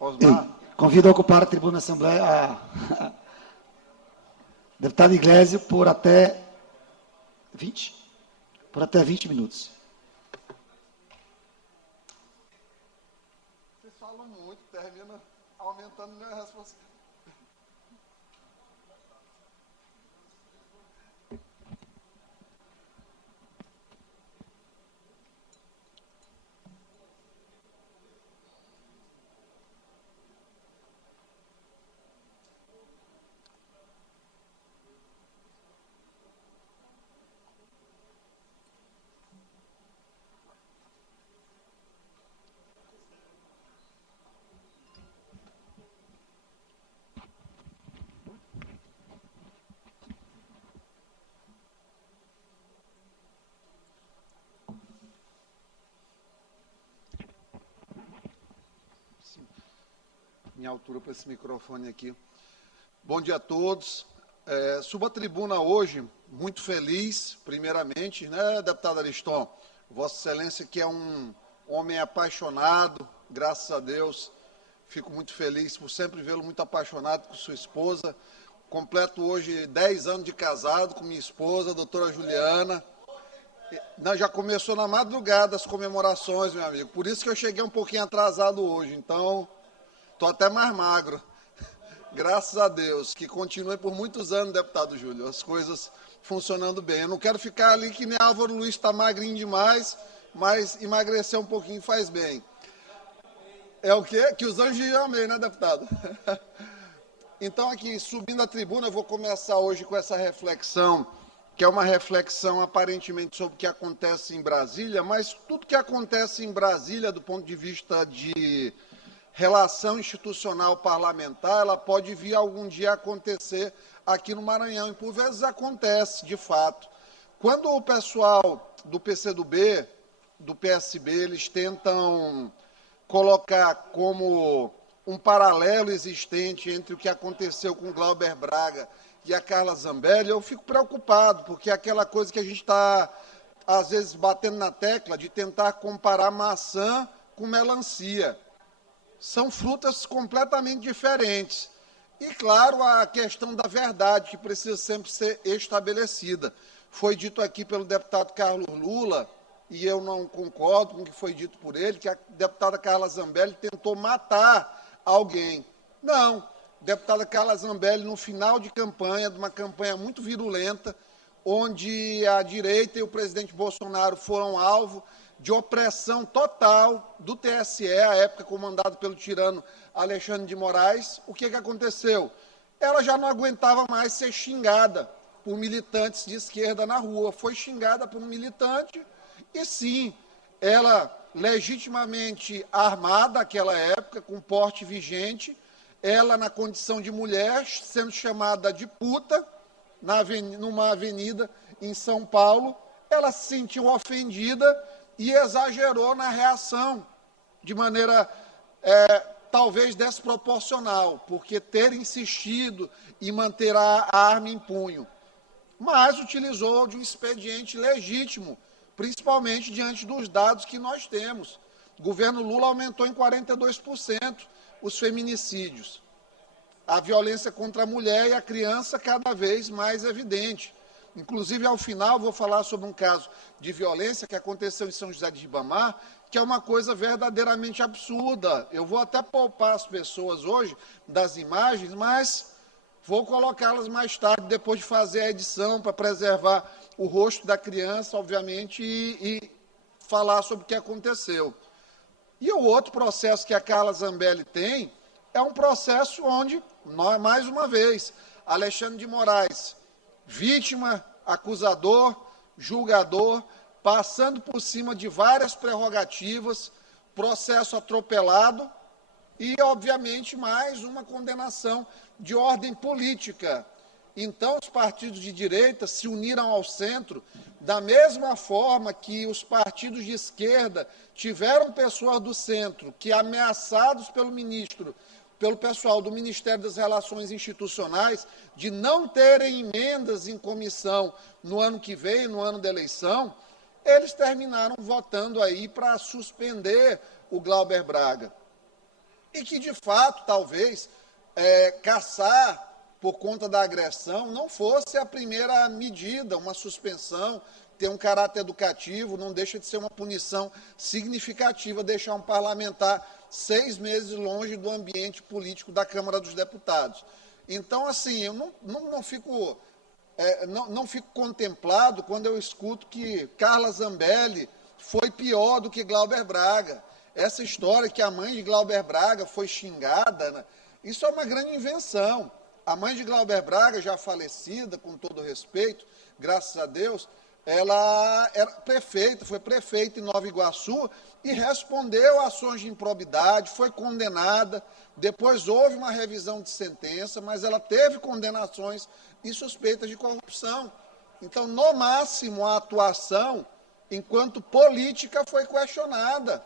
Osmar. Convido a ocupar a tribuna da Assembleia a deputado Iglesio por até 20 minutos. Vocês falam muito, termina aumentando minha responsabilidade. Minha altura para esse microfone aqui. Bom dia a todos. Subo a tribuna hoje, muito feliz, primeiramente, né, deputado Ariston? Vossa Excelência, que é um homem apaixonado, graças a Deus, fico muito feliz por sempre vê-lo muito apaixonado com sua esposa. Completo hoje 10 anos de casado com minha esposa, a doutora Juliana. Não, já começou na madrugada as comemorações, meu amigo. Por isso que eu cheguei um pouquinho atrasado hoje. Então, estou até mais magro. Graças a Deus. Que continue por muitos anos, deputado Júlio. As coisas funcionando bem. Eu não quero ficar ali que nem Álvaro Luiz está magrinho demais, mas emagrecer um pouquinho faz bem. É o quê? Que os anjos amém, né, deputado? Então, aqui, subindo a tribuna, eu vou começar hoje com essa reflexão, que é uma reflexão aparentemente sobre o que acontece em Brasília, mas tudo que acontece em Brasília, do ponto de vista de relação institucional parlamentar, ela pode vir algum dia acontecer aqui no Maranhão, e por vezes acontece, de fato. Quando o pessoal do PCdoB, do PSB, eles tentam colocar como um paralelo existente entre o que aconteceu com o Glauber Braga e a Carla Zambelli, eu fico preocupado, porque é aquela coisa que a gente está, às vezes, batendo na tecla de tentar comparar maçã com melancia. São frutas completamente diferentes. E, claro, a questão da verdade, que precisa sempre ser estabelecida. Foi dito aqui pelo deputado Carlos Lula, e eu não concordo com o que foi dito por ele, que a deputada Carla Zambelli tentou matar alguém. Não, deputada Carla Zambelli, no final de campanha, de uma campanha muito virulenta, onde a direita e o presidente Bolsonaro foram alvo de opressão total do TSE, à época comandado pelo tirano Alexandre de Moraes. O que aconteceu? Ela já não aguentava mais ser xingada por militantes de esquerda na rua. Foi xingada por um militante e, sim, ela legitimamente armada naquela época, com porte vigente, ela na condição de mulher, sendo chamada de puta, numa avenida em São Paulo, ela se sentiu ofendida e exagerou na reação, de maneira talvez desproporcional, porque ter insistido em manter a arma em punho, mas utilizou de um expediente legítimo, principalmente diante dos dados que nós temos. O governo Lula aumentou em 42% os feminicídios. A violência contra a mulher e a criança cada vez mais evidente. Inclusive, ao final, vou falar sobre um caso de violência que aconteceu em São José de Ribamar, que é uma coisa verdadeiramente absurda. Eu vou até poupar as pessoas hoje das imagens, mas vou colocá-las mais tarde, depois de fazer a edição, para preservar o rosto da criança, obviamente, e falar sobre o que aconteceu. E o outro processo que a Carla Zambelli tem é um processo onde, mais uma vez, Alexandre de Moraes, vítima, acusador, julgador, passando por cima de várias prerrogativas, processo atropelado e, obviamente, mais uma condenação de ordem política. Então, os partidos de direita se uniram ao centro, da mesma forma que os partidos de esquerda tiveram pessoas do centro que, ameaçados pelo pessoal do Ministério das Relações Institucionais, de não terem emendas em comissão no ano que vem, no ano da eleição, eles terminaram votando aí para suspender o Glauber Braga. E que, de fato, talvez, caçar por conta da agressão não fosse a primeira medida, uma suspensão, ter um caráter educativo, não deixa de ser uma punição significativa deixar um parlamentar 6 meses longe do ambiente político da Câmara dos Deputados. Então, assim, eu não fico contemplado quando eu escuto que Carla Zambelli foi pior do que Glauber Braga. Essa história que a mãe de Glauber Braga foi xingada, né? Isso é uma grande invenção. A mãe de Glauber Braga, já falecida, com todo respeito, graças a Deus, ela foi prefeita em Nova Iguaçu e respondeu a ações de improbidade, foi condenada, depois houve uma revisão de sentença, mas ela teve condenações e suspeitas de corrupção. Então, no máximo, a atuação, enquanto política, foi questionada.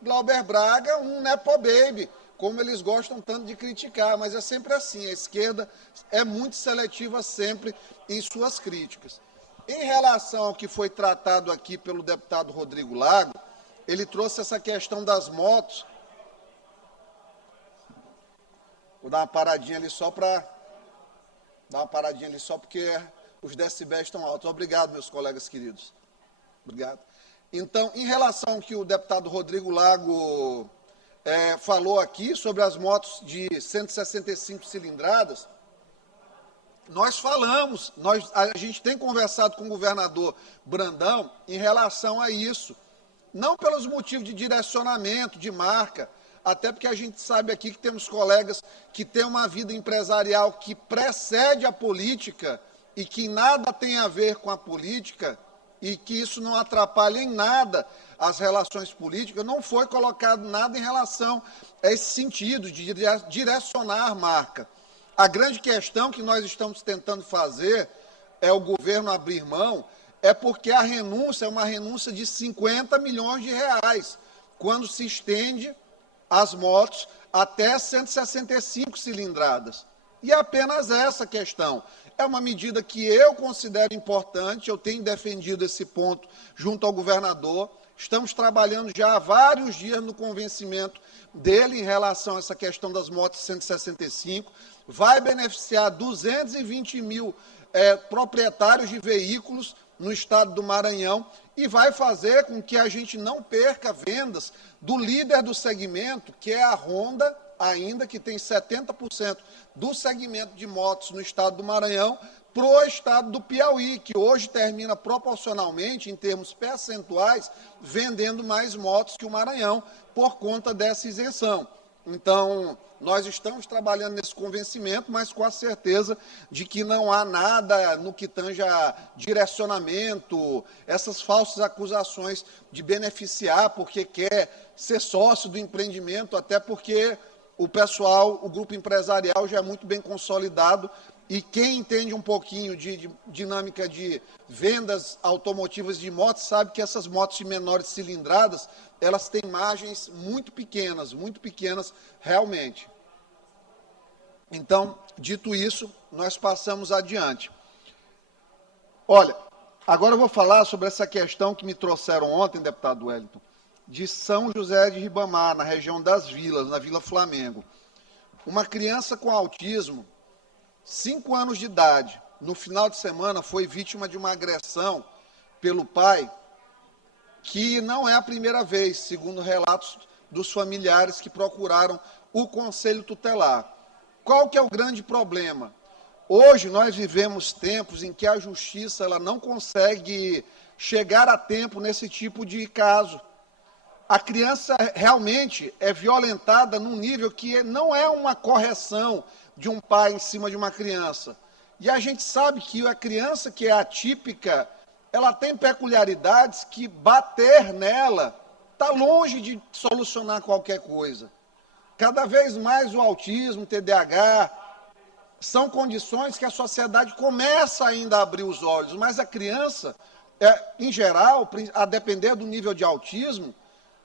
Glauber Braga, um nepo baby, como eles gostam tanto de criticar, mas é sempre assim, a esquerda é muito seletiva sempre em suas críticas. Em relação ao que foi tratado aqui pelo deputado Rodrigo Lago, ele trouxe essa questão das motos. Vou dar uma paradinha ali só porque os decibéis estão altos. Obrigado, meus colegas queridos. Obrigado. Então, em relação ao que o deputado Rodrigo Lago falou aqui sobre as motos de 165 cilindradas, nós falamos, a gente tem conversado com o governador Brandão em relação a isso, não pelos motivos de direcionamento, de marca, até porque a gente sabe aqui que temos colegas que têm uma vida empresarial que precede a política e que nada tem a ver com a política e que isso não atrapalha em nada as relações políticas, não foi colocado nada em relação a esse sentido de direcionar a marca. A grande questão que nós estamos tentando fazer é o governo abrir mão, é porque a renúncia é uma renúncia de 50 milhões de reais, quando se estende as motos até 165 cilindradas. E é apenas essa questão. É uma medida que eu considero importante, eu tenho defendido esse ponto junto ao governador. Estamos trabalhando já há vários dias no convencimento dele em relação a essa questão das motos 165. Vai beneficiar 220 mil proprietários de veículos no estado do Maranhão e vai fazer com que a gente não perca vendas do líder do segmento, que é a Honda ainda que tem 70% do segmento de motos no estado do Maranhão para o estado do Piauí, que hoje termina proporcionalmente, em termos percentuais, vendendo mais motos que o Maranhão por conta dessa isenção. Então, nós estamos trabalhando nesse convencimento, mas com a certeza de que não há nada no que tange a direcionamento, essas falsas acusações de beneficiar porque quer ser sócio do empreendimento, até porque o pessoal, o grupo empresarial já é muito bem consolidado e quem entende um pouquinho de dinâmica de vendas automotivas de motos sabe que essas motos de menores cilindradas, elas têm margens muito pequenas realmente. Então, dito isso, nós passamos adiante. Olha, agora eu vou falar sobre essa questão que me trouxeram ontem, deputado Wellington, de São José de Ribamar, na região das Vilas, na Vila Flamengo. Uma criança com autismo, 5 anos de idade, no final de semana foi vítima de uma agressão pelo pai, que não é a primeira vez, segundo relatos dos familiares que procuraram o Conselho Tutelar. Qual que é o grande problema? Hoje nós vivemos tempos em que a justiça ela não consegue chegar a tempo nesse tipo de caso. A criança realmente é violentada num nível que não é uma correção de um pai em cima de uma criança. E a gente sabe que a criança que é atípica, ela tem peculiaridades que bater nela está longe de solucionar qualquer coisa. Cada vez mais o autismo, o TDAH, são condições que a sociedade começa ainda a abrir os olhos, mas a criança, em geral, a depender do nível de autismo,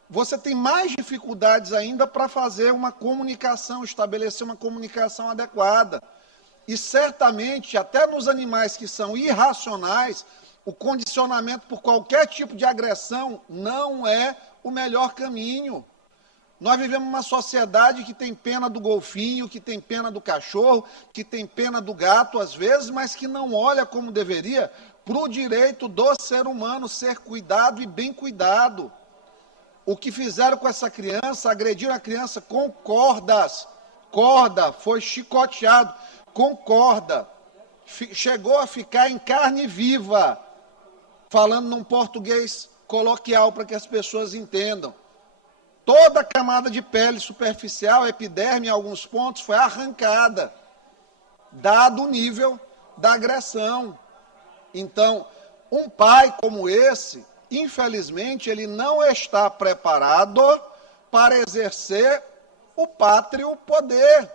você tem mais dificuldades ainda para fazer uma comunicação, estabelecer uma comunicação adequada. E certamente, até nos animais que são irracionais, o condicionamento por qualquer tipo de agressão não é o melhor caminho. Nós vivemos uma sociedade que tem pena do golfinho, que tem pena do cachorro, que tem pena do gato, às vezes, mas que não olha como deveria para o direito do ser humano ser cuidado e bem cuidado. O que fizeram com essa criança, agrediram a criança com cordas, foi chicoteado com corda, chegou a ficar em carne viva, falando num português coloquial para que as pessoas entendam. Toda a camada de pele superficial, epiderme, em alguns pontos, foi arrancada, dado o nível da agressão. Então, um pai como esse, infelizmente, ele não está preparado para exercer o pátrio poder.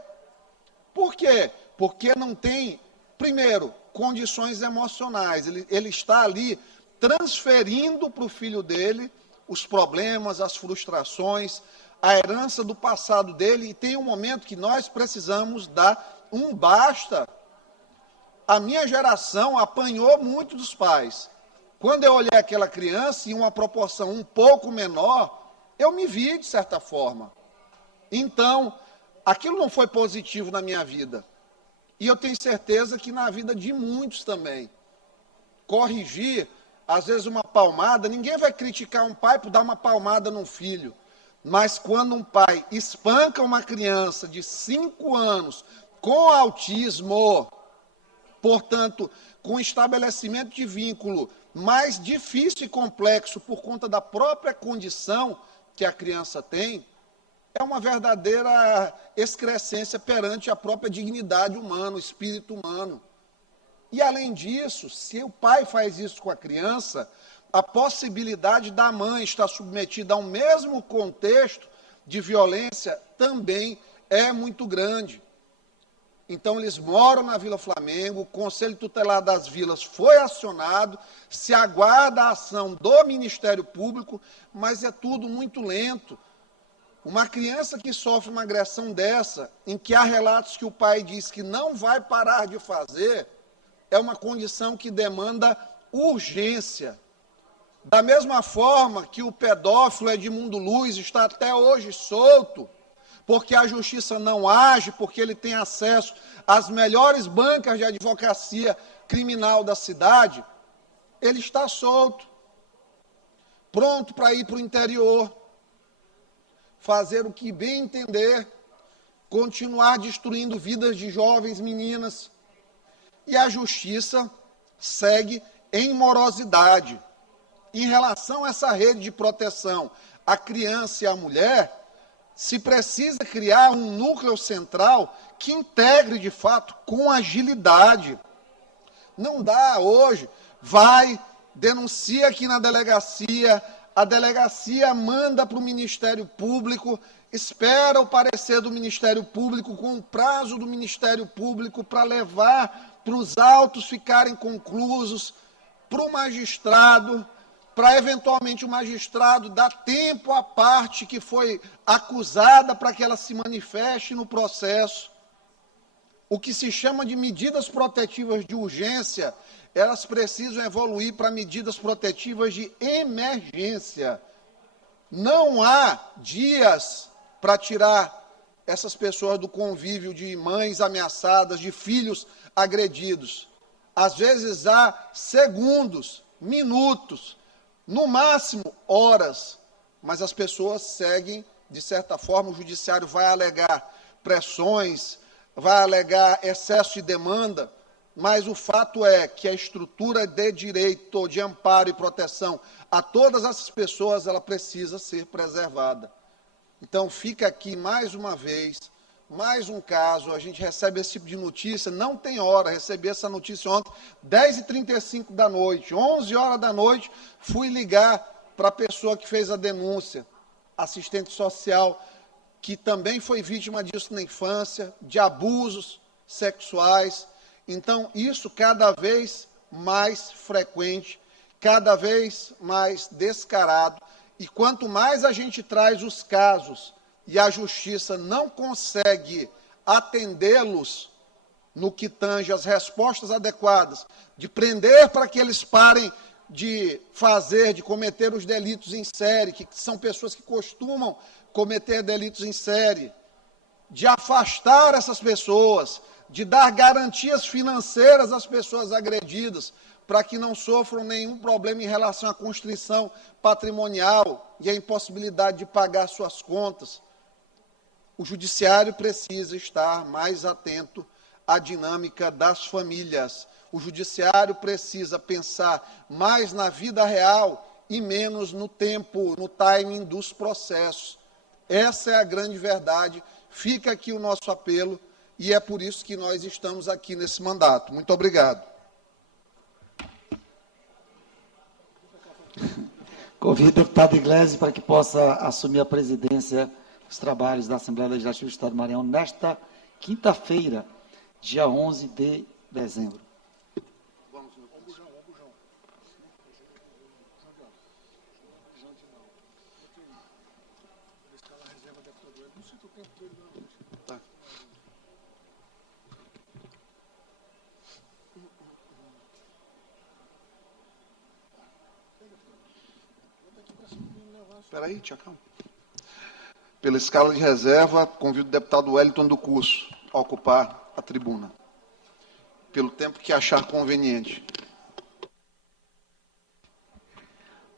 Por quê? Porque não tem, primeiro, condições emocionais. Ele está ali transferindo para o filho dele os problemas, as frustrações, a herança do passado dele, e tem um momento que nós precisamos dar um basta. A minha geração apanhou muito dos pais. Quando eu olhei aquela criança em uma proporção um pouco menor, eu me vi de certa forma. Então, aquilo não foi positivo na minha vida. E eu tenho certeza que na vida de muitos também. Corrigir, às vezes uma palmada, ninguém vai criticar um pai por dar uma palmada num filho. Mas quando um pai espanca uma criança de 5 anos com autismo, portanto, com estabelecimento de vínculo mais difícil e complexo por conta da própria condição que a criança tem, é uma verdadeira excrescência perante a própria dignidade humana, o espírito humano. E, além disso, se o pai faz isso com a criança, a possibilidade da mãe estar submetida ao mesmo contexto de violência também é muito grande. Então, eles moram na Vila Flamengo, o Conselho Tutelar das Vilas foi acionado, se aguarda a ação do Ministério Público, mas é tudo muito lento. Uma criança que sofre uma agressão dessa, em que há relatos que o pai diz que não vai parar de fazer, é uma condição que demanda urgência. Da mesma forma que o pedófilo Edmundo Luz está até hoje solto, porque a justiça não age, porque ele tem acesso às melhores bancas de advocacia criminal da cidade, ele está solto, pronto para ir para o interior, fazer o que bem entender, continuar destruindo vidas de jovens meninas. E a justiça segue em morosidade. Em relação a essa rede de proteção à criança e à mulher, se precisa criar um núcleo central que integre, de fato, com agilidade. Não dá hoje, vai, denuncia aqui na delegacia, a delegacia manda para o Ministério Público, espera o parecer do Ministério Público, com o prazo do Ministério Público para levar para os autos ficarem conclusos, para o magistrado, para eventualmente o magistrado dar tempo à parte que foi acusada para que ela se manifeste no processo. O que se chama de medidas protetivas de urgência, elas precisam evoluir para medidas protetivas de emergência. Não há dias para tirar essas pessoas do convívio de mães ameaçadas, de filhos agredidos. Às vezes há segundos, minutos, no máximo horas, mas as pessoas seguem, de certa forma, o judiciário vai alegar pressões, vai alegar excesso de demanda, mas o fato é que a estrutura de direito, de amparo e proteção a todas essas pessoas, ela precisa ser preservada. Então, fica aqui mais uma vez, mais um caso, a gente recebe esse tipo de notícia, não tem hora, recebi essa notícia ontem, 10h35 da noite, 11 horas da noite, fui ligar para a pessoa que fez a denúncia, assistente social, que também foi vítima disso na infância, de abusos sexuais. Então, isso cada vez mais frequente, cada vez mais descarado, e quanto mais a gente traz os casos e a justiça não consegue atendê-los no que tange as respostas adequadas, de prender para que eles parem de fazer, de cometer os delitos em série, que são pessoas que costumam cometer delitos em série, de afastar essas pessoas, de dar garantias financeiras às pessoas agredidas, para que não sofram nenhum problema em relação à constrição patrimonial e à impossibilidade de pagar suas contas. O judiciário precisa estar mais atento à dinâmica das famílias. O judiciário precisa pensar mais na vida real e menos no tempo, no timing dos processos. Essa é a grande verdade. Fica aqui o nosso apelo e é por isso que nós estamos aqui nesse mandato. Muito obrigado. Convido o deputado Iglesias para que possa assumir a presidência dos trabalhos da Assembleia Legislativa do Estado do Maranhão nesta quinta-feira, dia 11 de dezembro. Espera aí, tia, calma. Pela escala de reserva, convido o deputado Wellington do Curso a ocupar a tribuna, pelo tempo que achar conveniente.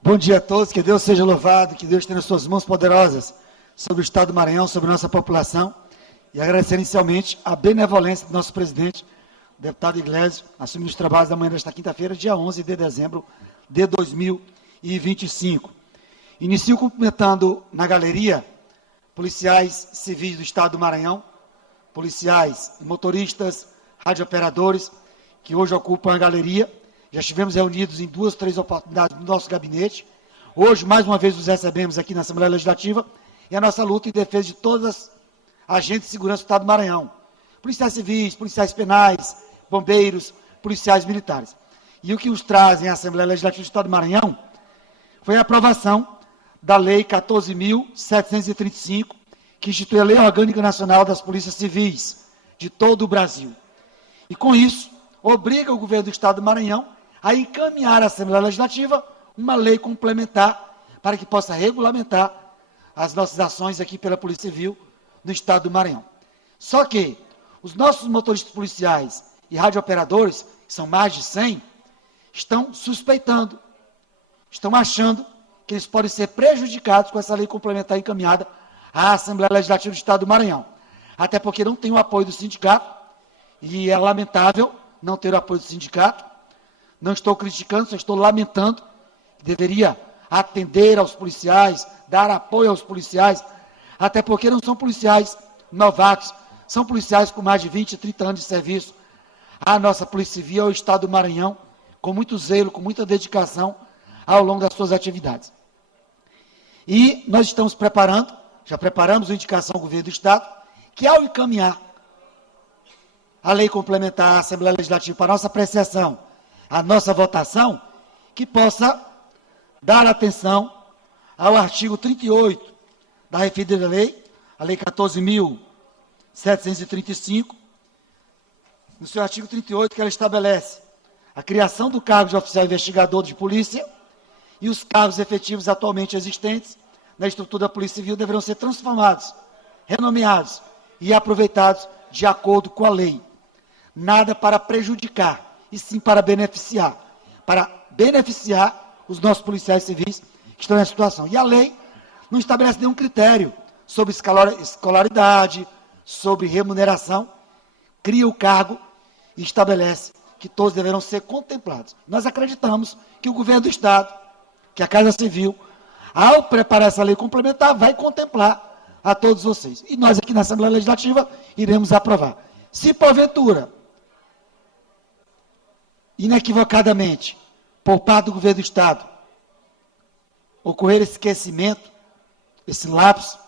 Bom dia a todos, que Deus seja louvado, que Deus tenha as suas mãos poderosas sobre o Estado do Maranhão, sobre a nossa população, e agradecer inicialmente a benevolência do nosso presidente, o deputado Iglesias, assumindo os trabalhos da manhã desta quinta-feira, dia 11 de dezembro de 2025. Inicio cumprimentando na galeria policiais civis do Estado do Maranhão, policiais, motoristas, radiooperadores, que hoje ocupam a galeria. Já estivemos reunidos em 2, 3 oportunidades no nosso gabinete. Hoje, mais uma vez, os recebemos aqui na Assembleia Legislativa, e a nossa luta em defesa de todas as agentes de segurança do Estado do Maranhão. Policiais civis, policiais penais, bombeiros, policiais militares. E o que os trazem à Assembleia Legislativa do Estado do Maranhão foi a aprovação da Lei 14.735, que institui a Lei Orgânica Nacional das Polícias Civis de todo o Brasil. E, com isso, obriga o governo do Estado do Maranhão a encaminhar à Assembleia Legislativa uma lei complementar para que possa regulamentar as nossas ações aqui pela Polícia Civil no Estado do Maranhão. Só que os nossos motoristas policiais e radiooperadores, que são mais de 100, estão suspeitando, estão achando que eles podem ser prejudicados com essa lei complementar encaminhada à Assembleia Legislativa do Estado do Maranhão. até porque não tem o apoio do sindicato, e é lamentável não ter o apoio do sindicato. Não estou criticando, só estou lamentando. Deveria atender aos policiais, dar apoio aos policiais, até porque não são policiais novatos, são policiais com mais de 20, 30 anos de serviço. A nossa Polícia Civil é o Estado do Maranhão, com muito zelo, com muita dedicação ao longo das suas atividades. E nós estamos preparando, já preparamos a indicação ao governo do Estado, que ao encaminhar a lei complementar à Assembleia Legislativa para a nossa apreciação, a nossa votação, que possa dar atenção ao artigo 38 da referida lei, a Lei 14.735, no seu artigo 38, que ela estabelece a criação do cargo de oficial investigador de polícia e os cargos efetivos atualmente existentes na estrutura da Polícia Civil deverão ser transformados, renomeados e aproveitados de acordo com a lei. Nada para prejudicar, e sim para beneficiar os nossos policiais civis que estão nessa situação. E a lei não estabelece nenhum critério sobre escolaridade, sobre remuneração, cria o cargo e estabelece que todos deverão ser contemplados. Nós acreditamos que o governo do Estado, que a Casa Civil, ao preparar essa lei complementar, vai contemplar a todos vocês. E nós aqui na Assembleia Legislativa iremos aprovar. Se porventura, inequivocadamente, por parte do governo do Estado, ocorrer esse esquecimento, esse lapso,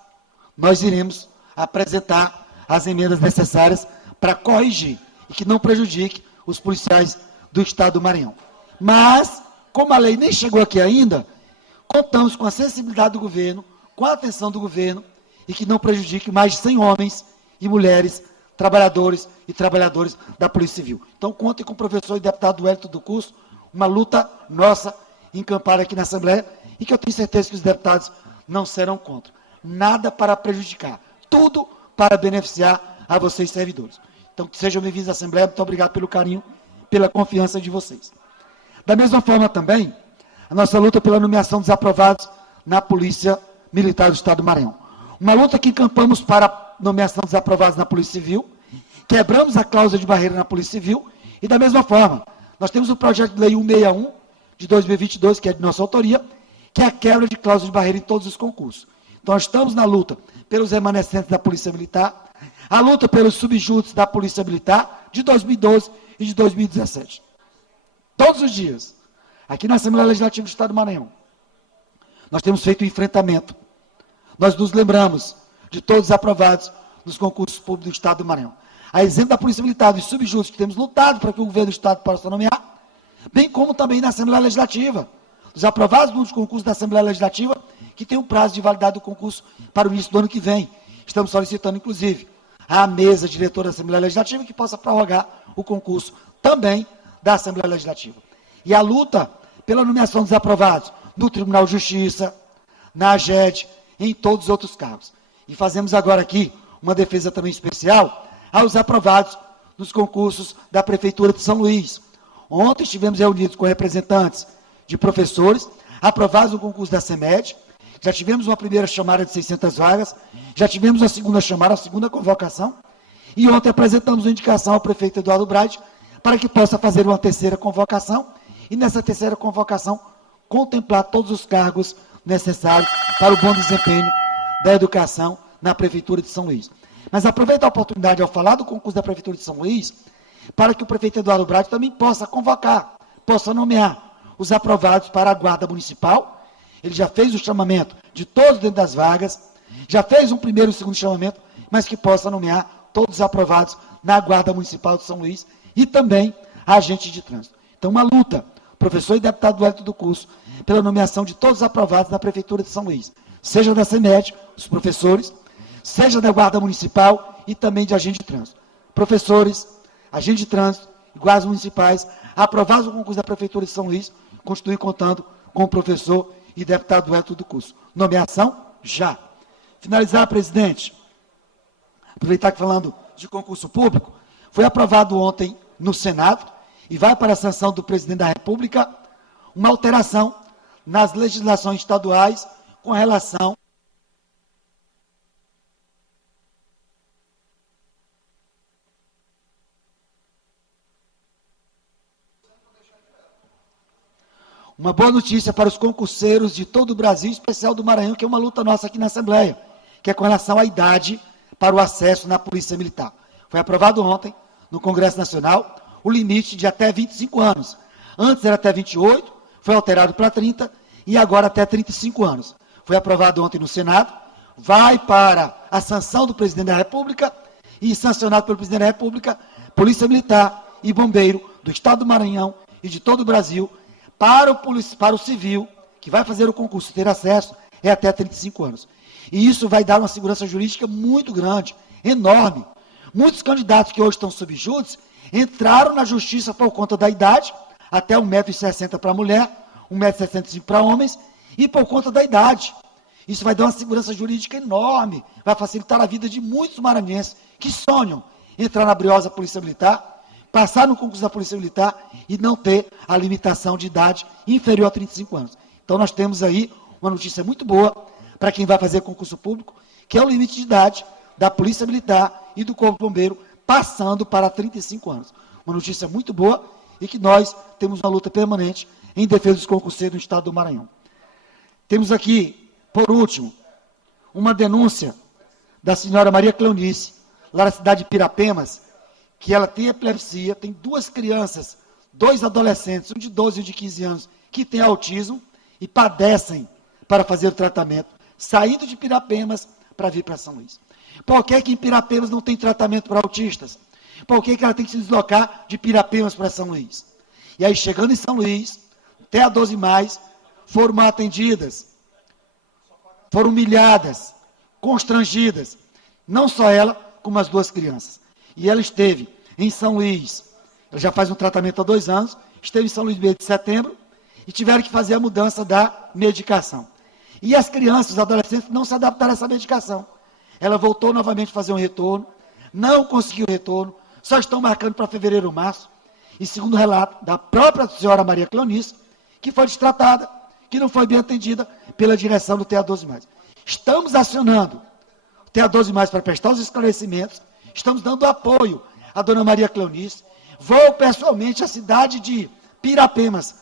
nós iremos apresentar as emendas necessárias para corrigir e que não prejudique os policiais do Estado do Maranhão. Mas, como a lei nem chegou aqui ainda, contamos com a sensibilidade do governo, com a atenção do governo, e que não prejudique mais de 100 homens e mulheres, trabalhadores e trabalhadoras da Polícia Civil. Então, contem com o professor e deputado Wellington do Curso, uma luta nossa encampada aqui na Assembleia, e que eu tenho certeza que os deputados não serão contra. Nada para prejudicar, tudo para beneficiar a vocês, servidores. Então, sejam bem-vindos à Assembleia, muito obrigado pelo carinho, pela confiança de vocês. Da mesma forma também, a nossa luta pela nomeação dos aprovados na Polícia Militar do Estado do Maranhão. Uma luta que encampamos para a nomeação dos aprovados na Polícia Civil, quebramos a cláusula de barreira na Polícia Civil, e da mesma forma, nós temos o projeto de lei 161 de 2022, que é de nossa autoria, que é a quebra de cláusula de barreira em todos os concursos. Então, nós estamos na luta pelos remanescentes da Polícia Militar, a luta pelos subjúdices da Polícia Militar de 2012 e de 2017. Todos os dias, aqui na Assembleia Legislativa do Estado do Maranhão, nós temos feito um enfrentamento. Nós nos lembramos de todos os aprovados nos concursos públicos do Estado do Maranhão. A exemplo da Polícia Militar, dos subjúdices que temos lutado para que o governo do Estado possa nomear, bem como também na Assembleia Legislativa. Os aprovados nos concursos da Assembleia Legislativa, que tem um prazo de validade do concurso para o início do ano que vem. Estamos solicitando, inclusive, à mesa diretora da Assembleia Legislativa que possa prorrogar o concurso também da Assembleia Legislativa. E a luta pela nomeação dos aprovados no Tribunal de Justiça, na AGED, em todos os outros cargos. E fazemos agora aqui uma defesa também especial aos aprovados nos concursos da Prefeitura de São Luís. Ontem estivemos reunidos com representantes de professores, aprovados no concurso da CEMED, já tivemos uma primeira chamada de 600 vagas, já tivemos a segunda chamada, a segunda convocação, e ontem apresentamos uma indicação ao prefeito Eduardo Braide para que possa fazer uma terceira convocação, e nessa terceira convocação contemplar todos os cargos necessários para o bom desempenho da educação na Prefeitura de São Luís. Mas aproveito a oportunidade ao falar do concurso da Prefeitura de São Luís, para que o prefeito Eduardo Braide também possa convocar, possa nomear os aprovados para a Guarda Municipal. Ele já fez o chamamento de todos dentro das vagas, já fez um primeiro e um segundo chamamento, mas que possa nomear todos os aprovados na Guarda Municipal de São Luís e também agentes de trânsito. Então, uma luta, professor e deputado Wellington do Curso, pela nomeação de todos os aprovados na Prefeitura de São Luís, seja da CEMED, os professores, seja da Guarda Municipal e também de agentes de trânsito. Professores, agentes de trânsito e guardas municipais, aprovados no concurso da Prefeitura de São Luís, continuem contando com o professor e deputado Wellington do Curso. Nomeação, já. Finalizar, presidente, aproveitar que falando de concurso público, foi aprovado ontem no Senado e vai para a sanção do presidente da República uma alteração nas legislações estaduais com relação uma boa notícia para os concurseiros de todo o Brasil, em especial do Maranhão, que é uma luta nossa aqui na Assembleia, que é com relação à idade para o acesso na Polícia Militar. Foi aprovado ontem, no Congresso Nacional, o limite de até 25 anos. Antes era até 28, foi alterado para 30 e agora até 35 anos. Foi aprovado ontem no Senado, vai para a sanção do Presidente da República e sancionado pelo Presidente da República, Polícia Militar e Bombeiro do Estado do Maranhão e de todo o Brasil, para o civil, que vai fazer o concurso ter acesso, é até 35 anos. E isso vai dar uma segurança jurídica muito grande, enorme. Muitos candidatos que hoje estão sob júdice entraram na justiça por conta da idade, até 1,60 m para mulher, 1,65 m para homens, e por conta da idade. Isso vai dar uma segurança jurídica enorme, vai facilitar a vida de muitos maranhenses que sonham em entrar na briosa Polícia Militar, passar no concurso da Polícia Militar e não ter a limitação de idade inferior a 35 anos. Então nós temos aí uma notícia muito boa para quem vai fazer concurso público, que é o limite de idade da Polícia Militar e do Corpo Bombeiro, passando para 35 anos. Uma notícia muito boa e que nós temos uma luta permanente em defesa dos concurseiros do Estado do Maranhão. Temos aqui, por último, uma denúncia da senhora Maria Cleonice, lá na cidade de Pirapemas, que ela tem epilepsia, tem 2 crianças, 2 adolescentes, um de 12 e um de 15 anos, que têm autismo e padecem para fazer o tratamento, saindo de Pirapemas para vir para São Luís. Por que em Pirapemas não tem tratamento para autistas? Por que ela tem que se deslocar de Pirapemas para São Luís? E aí, chegando em São Luís, até a 12 mais, foram mal atendidas, foram humilhadas, constrangidas, não só ela, como as 2 crianças. E ela esteve em São Luís, ela já faz um tratamento há 2 anos, esteve em São Luís no mês de setembro, e tiveram que fazer a mudança da medicação. E as crianças, os adolescentes, não se adaptaram a essa medicação. Ela voltou novamente a fazer um retorno, não conseguiu retorno, só estão marcando para fevereiro ou março, e segundo o relato da própria senhora Maria Cleonice, que foi destratada, que não foi bem atendida pela direção do TA12+. Estamos acionando o TA12+, para prestar os esclarecimentos, estamos dando apoio à dona Maria Cleonice, vou pessoalmente à cidade de Pirapemas,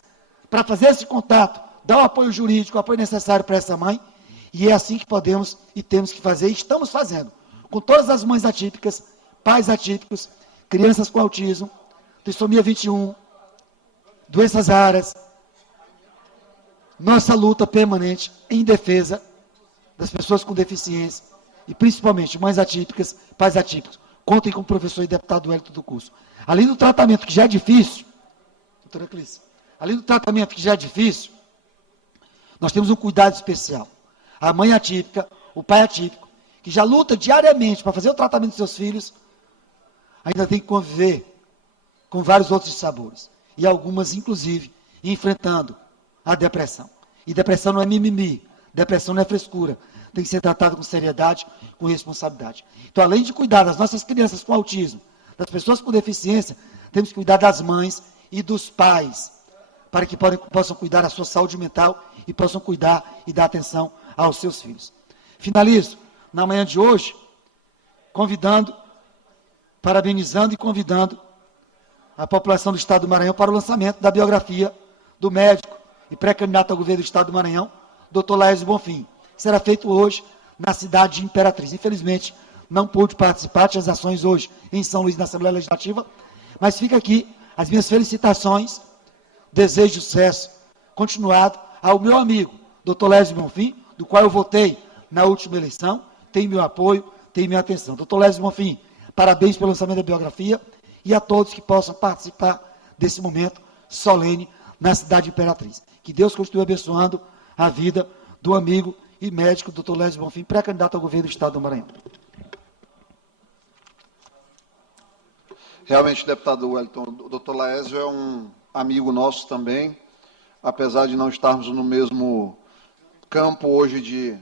para fazer esse contato, dar o apoio jurídico, o apoio necessário para essa mãe, e é assim que podemos e temos que fazer, e estamos fazendo, com todas as mães atípicas, pais atípicos, crianças com autismo, trissomia 21, doenças raras, nossa luta permanente em defesa das pessoas com deficiência, e principalmente mães atípicas, pais atípicos. Contem com o professor e deputado Wellington do curso. Além do tratamento que já é difícil, doutora Clícia, além do tratamento que já é difícil, nós temos um cuidado especial. A mãe atípica, o pai atípico, que já luta diariamente para fazer o tratamento dos seus filhos, ainda tem que conviver com vários outros sabores. E algumas, inclusive, enfrentando a depressão. E depressão não é mimimi, depressão não é frescura. Tem que ser tratado com seriedade, com responsabilidade. Então, além de cuidar das nossas crianças com autismo, das pessoas com deficiência, temos que cuidar das mães e dos pais, para que possam cuidar da sua saúde mental e possam cuidar e dar atenção aos seus filhos. Finalizo, na manhã de hoje, convidando, parabenizando e convidando a população do Estado do Maranhão para o lançamento da biografia do médico e pré-candidato ao governo do Estado do Maranhão, Dr. Laércio Bonfim. Será feito hoje na cidade de Imperatriz. Infelizmente, não pude participar das ações hoje em São Luís, na Assembleia Legislativa, mas fica aqui as minhas felicitações, desejo de sucesso continuado ao meu amigo, Dr. Laércio Bonfim, do qual eu votei na última eleição, tem meu apoio, tem minha atenção. Dr. Laércio Bonfim, parabéns pelo lançamento da biografia e a todos que possam participar desse momento solene na cidade de Imperatriz. Que Deus continue abençoando a vida do amigo e médico Dr. Laércio Bonfim, pré-candidato ao governo do Estado do Maranhão. Realmente, deputado Wellington, o doutor Laésio é um amigo nosso também, apesar de não estarmos no mesmo campo hoje de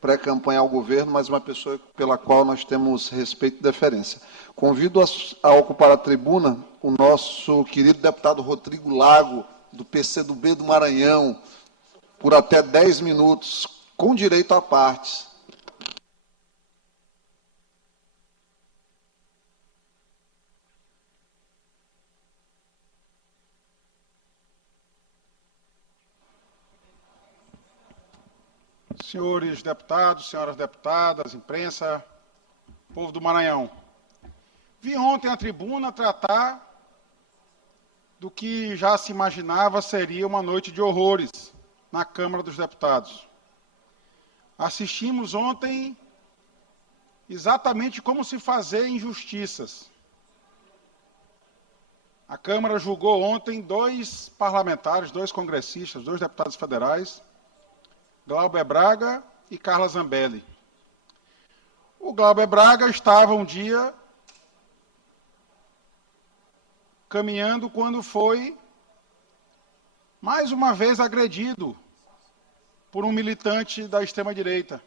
pré-campanha ao governo, mas uma pessoa pela qual nós temos respeito e deferência. Convido a ocupar a tribuna o nosso querido deputado Rodrigo Lago, do PCdoB do Maranhão, por até 10 minutos, com direito a partes. senhores deputados, senhoras deputadas, imprensa, povo do Maranhão. Vi ontem à tribuna tratar do que já se imaginava seria uma noite de horrores na Câmara dos Deputados. Assistimos ontem exatamente como se fazer injustiças. A Câmara julgou ontem 2 parlamentares, 2 congressistas, 2 deputados federais, Glauber Braga e Carla Zambelli. O Glauber Braga estava um dia caminhando quando foi, mais uma vez, agredido por um militante da extrema-direita.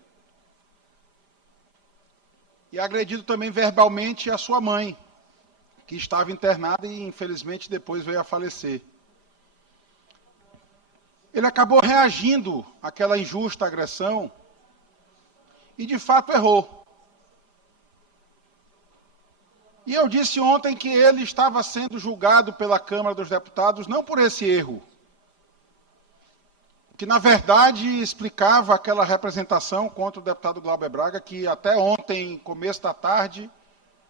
E agredido também verbalmente a sua mãe, que estava internada e, infelizmente, depois veio a falecer. Ele acabou reagindo àquela injusta agressão e, de fato, errou. E eu disse ontem que ele estava sendo julgado pela Câmara dos Deputados não por esse erro, que, na verdade, explicava aquela representação contra o deputado Glauber Braga, que até ontem, começo da tarde,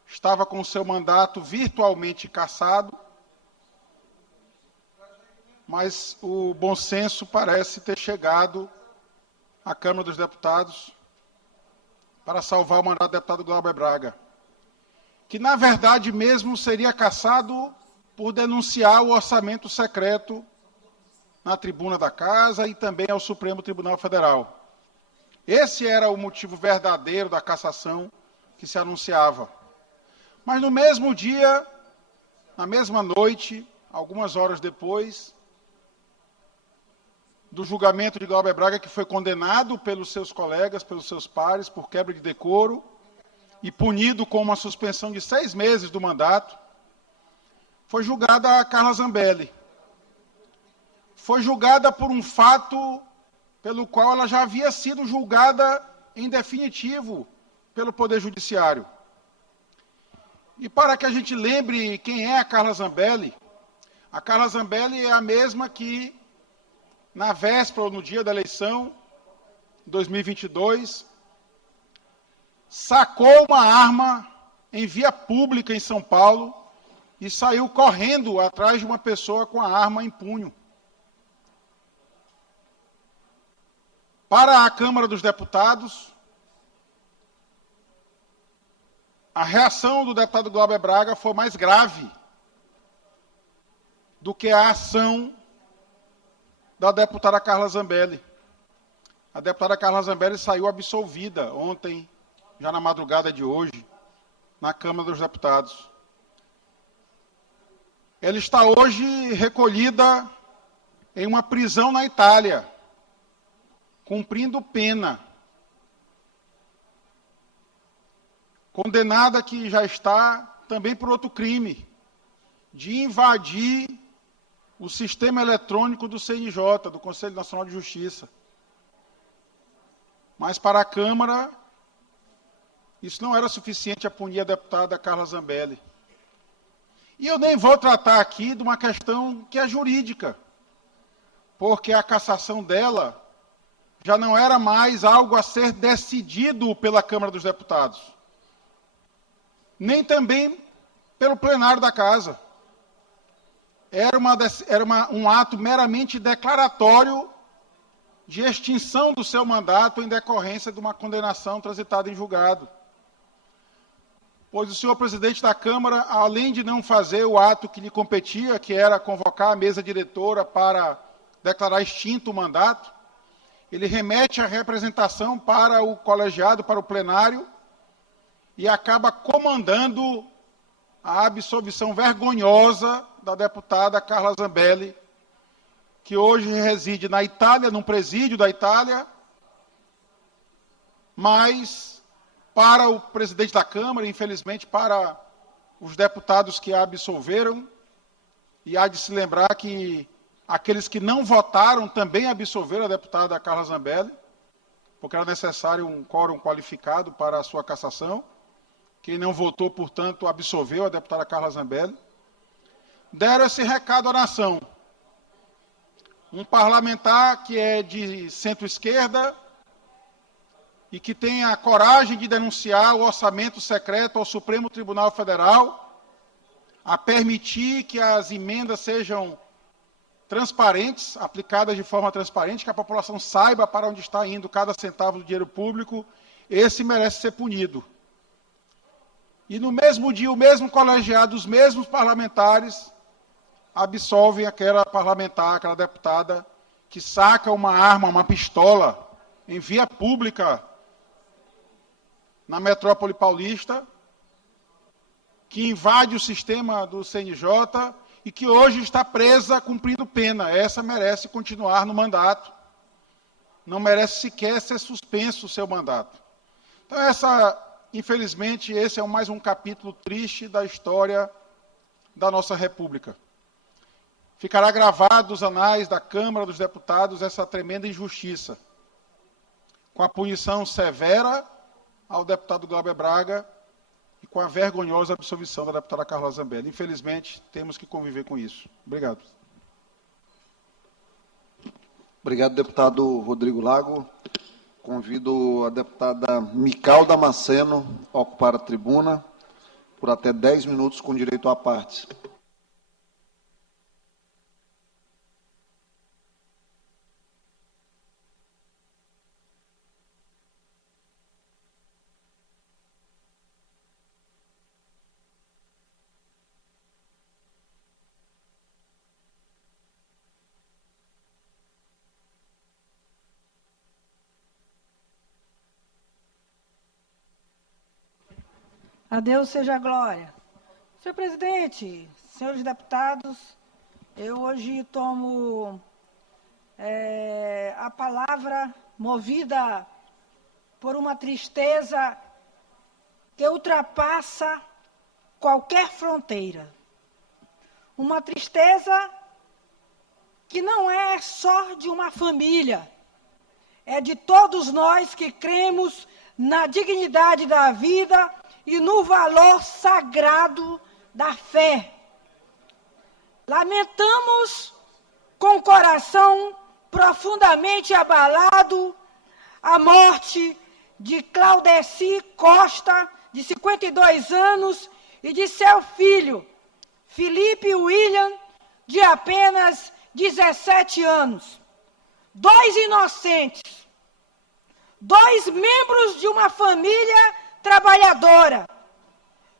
estava com o seu mandato virtualmente cassado, mas o bom senso parece ter chegado à Câmara dos Deputados para salvar o mandato do deputado Glauber Braga, que, na verdade, mesmo seria cassado por denunciar o orçamento secreto na tribuna da Casa e também ao Supremo Tribunal Federal. Esse era o motivo verdadeiro da cassação que se anunciava. Mas no mesmo dia, na mesma noite, algumas horas depois do julgamento de Glauber Braga, que foi condenado pelos seus colegas, pelos seus pares, por quebra de decoro, e punido com uma suspensão de 6 meses do mandato, foi julgada a Carla Zambelli. Foi julgada por um fato pelo qual ela já havia sido julgada em definitivo pelo Poder Judiciário. E para que a gente lembre quem é a Carla Zambelli é a mesma que, na véspera ou no dia da eleição, 2022, sacou uma arma em via pública em São Paulo e saiu correndo atrás de uma pessoa com a arma em punho. Para a Câmara dos Deputados, a reação do deputado Glauber Braga foi mais grave do que a ação da deputada Carla Zambelli. A deputada Carla Zambelli saiu absolvida ontem, já na madrugada de hoje, na Câmara dos Deputados. Ela está hoje recolhida em uma prisão na Itália, cumprindo pena. Condenada que já está também por outro crime, de invadir o sistema eletrônico do CNJ, do Conselho Nacional de Justiça. Mas para a Câmara, isso não era suficiente a punir a deputada Carla Zambelli. E eu nem vou tratar aqui de uma questão que é jurídica, porque a cassação dela já não era mais algo a ser decidido pela Câmara dos Deputados, nem também pelo plenário da Casa. Era um ato meramente declaratório de extinção do seu mandato em decorrência de uma condenação transitada em julgado. Pois o senhor presidente da Câmara, além de não fazer o ato que lhe competia, que era convocar a mesa diretora para declarar extinto o mandato, ele remete a representação para o colegiado, para o plenário, e acaba comandando a absolvição vergonhosa da deputada Carla Zambelli, que hoje reside na Itália, num presídio da Itália, mas para o presidente da Câmara, infelizmente para os deputados que a absolveram, e há de se lembrar que aqueles que não votaram também absolveram a deputada Carla Zambelli, porque era necessário um quórum qualificado para a sua cassação. Quem não votou, portanto, absolveu a deputada Carla Zambelli. Deram esse recado à nação. Um parlamentar que é de centro-esquerda, e que tem a coragem de denunciar o orçamento secreto ao Supremo Tribunal Federal, a permitir que as emendas sejam transparentes, aplicadas de forma transparente, que a população saiba para onde está indo cada centavo do dinheiro público, esse merece ser punido. E no mesmo dia, o mesmo colegiado, os mesmos parlamentares, absolvem aquela parlamentar, aquela deputada, que saca uma arma, uma pistola, em via pública, na metrópole paulista, que invade o sistema do CNJ e que hoje está presa cumprindo pena. Essa merece continuar no mandato, não merece sequer ser suspenso o seu mandato. Então, infelizmente, esse é mais um capítulo triste da história da nossa República. Ficará gravado nos anais da Câmara dos Deputados essa tremenda injustiça, com a punição severa ao deputado Glauber Braga e com a vergonhosa absolvição da deputada Carla Zambelli. Infelizmente, temos que conviver com isso. Obrigado. Obrigado, deputado Rodrigo Lago. Convido a deputada Mical Damasceno a ocupar a tribuna por até 10 minutos com direito à parte. A Deus seja a glória. Senhor presidente, senhores deputados, eu hoje tomo a palavra movida por uma tristeza que ultrapassa qualquer fronteira. Uma tristeza que não é só de uma família, é de todos nós que cremos na dignidade da vida e no valor sagrado da fé. Lamentamos com o coração profundamente abalado a morte de Claudeci Costa, de 52 anos, e de seu filho, Felipe William, de apenas 17 anos. 2 inocentes, 2 membros de uma família trabalhadora,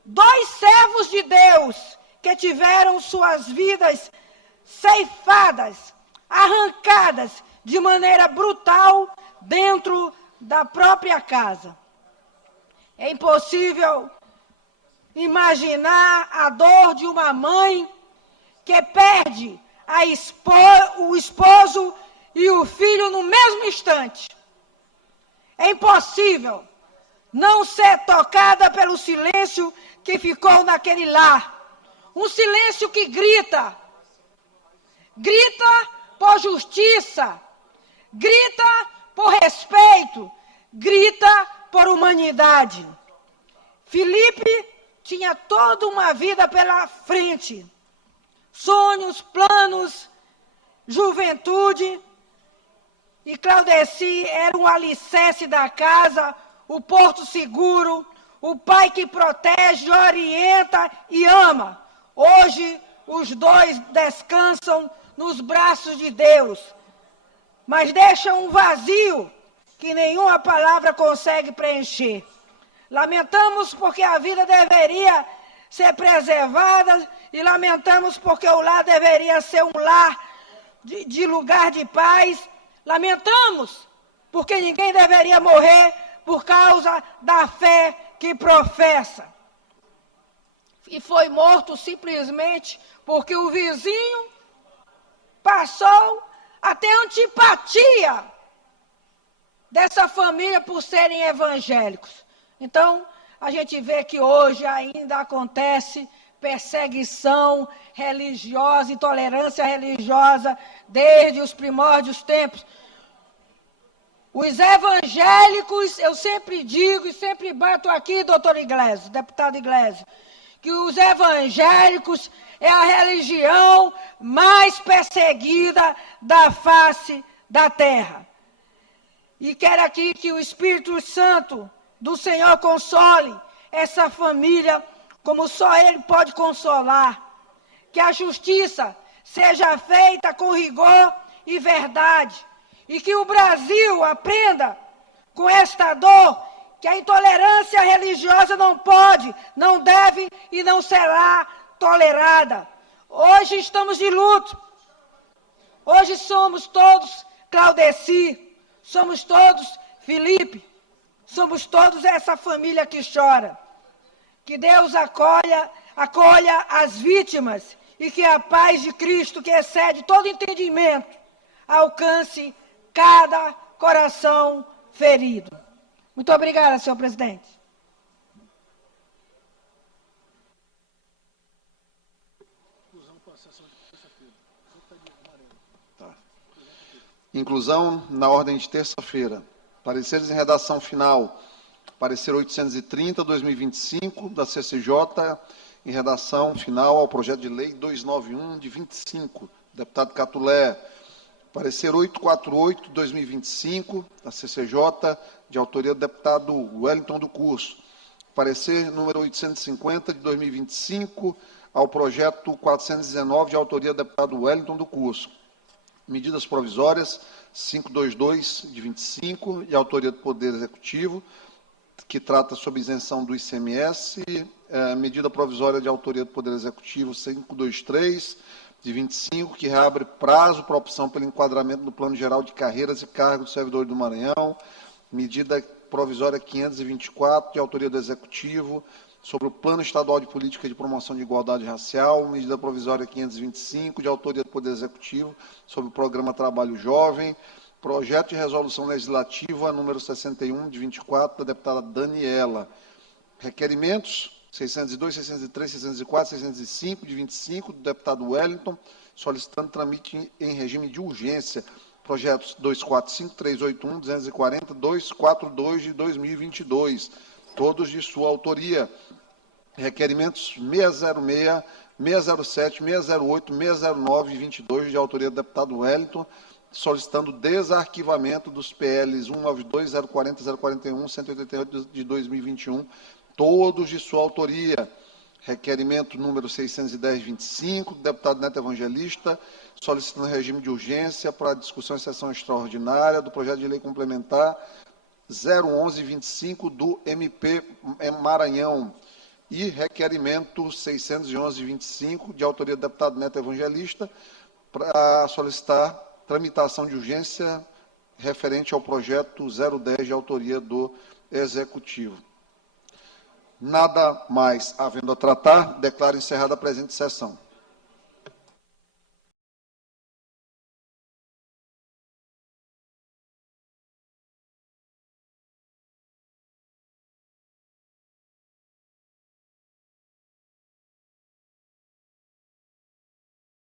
2 servos de Deus que tiveram suas vidas ceifadas, arrancadas de maneira brutal dentro da própria casa. É impossível imaginar a dor de uma mãe que perde o esposo e o filho no mesmo instante. É impossível não ser tocada pelo silêncio que ficou naquele lar. Um silêncio que grita. Grita por justiça. Grita por respeito. Grita por humanidade. Felipe tinha toda uma vida pela frente. Sonhos, planos, juventude. E Claudeci era um alicerce da casa, o porto seguro, o pai que protege, orienta e ama. Hoje, os 2 descansam nos braços de Deus, mas deixam um vazio que nenhuma palavra consegue preencher. Lamentamos porque a vida deveria ser preservada e lamentamos porque o lar deveria ser um lar de lugar de paz. Lamentamos porque ninguém deveria morrer por causa da fé que professa. E foi morto simplesmente porque o vizinho passou a ter antipatia dessa família por serem evangélicos. Então, a gente vê que hoje ainda acontece perseguição religiosa, intolerância religiosa, desde os primórdios tempos. Os evangélicos, eu sempre digo e sempre bato aqui, doutor Iglesias, deputado Iglesias, que os evangélicos é a religião mais perseguida da face da terra. E quero aqui que o Espírito Santo do Senhor console essa família como só Ele pode consolar. Que a justiça seja feita com rigor e verdade. E que o Brasil aprenda com esta dor que a intolerância religiosa não pode, não deve e não será tolerada. Hoje estamos de luto. Hoje somos todos Claudeci, somos todos Felipe, somos todos essa família que chora. Que Deus acolha as vítimas e que a paz de Cristo, que excede todo entendimento, alcance cada coração ferido. Muito obrigada, senhor presidente. Inclusão na ordem de terça-feira. Pareceres em redação final. Parecer 830/2025 da CCJ, em redação final ao projeto de lei 291 de 25, deputado Catulé. Parecer 848/2025 da CCJ, de autoria do deputado Wellington do Curso. Parecer número 850 de 2025 ao projeto 419 de autoria do deputado Wellington do Curso. Medidas provisórias 522 de 25, de autoria do Poder Executivo, que trata sobre isenção do ICMS, medida provisória de autoria do Poder Executivo 523 de 25, que reabre prazo para opção pelo enquadramento no Plano Geral de Carreiras e Cargos do Servidor do Maranhão, medida provisória 524, de autoria do Executivo, sobre o Plano Estadual de Política de Promoção de Igualdade Racial, medida provisória 525, de autoria do Poder Executivo, sobre o Programa Trabalho Jovem, projeto de resolução legislativa número 61, de 24, da deputada Daniela. Requerimentos 602, 603, 604, 605, de 25, do deputado Wellington, solicitando tramite em regime de urgência. Projetos 245, 381, 240, 242 de 2022, todos de sua autoria. Requerimentos 606, 607, 608, 609 e 22, de autoria do deputado Wellington, solicitando desarquivamento dos PLs 192, 040, 041, 188 de 2021, todos de sua autoria. Requerimento número 610/25, do deputado Neto Evangelista, solicitando regime de urgência para a discussão em sessão extraordinária do projeto de lei complementar 011/25 do MP Maranhão. E requerimento 611/25, de autoria do deputado Neto Evangelista, para solicitar tramitação de urgência referente ao projeto 010, de autoria do Executivo. Nada mais havendo a tratar, declaro encerrada a presente sessão.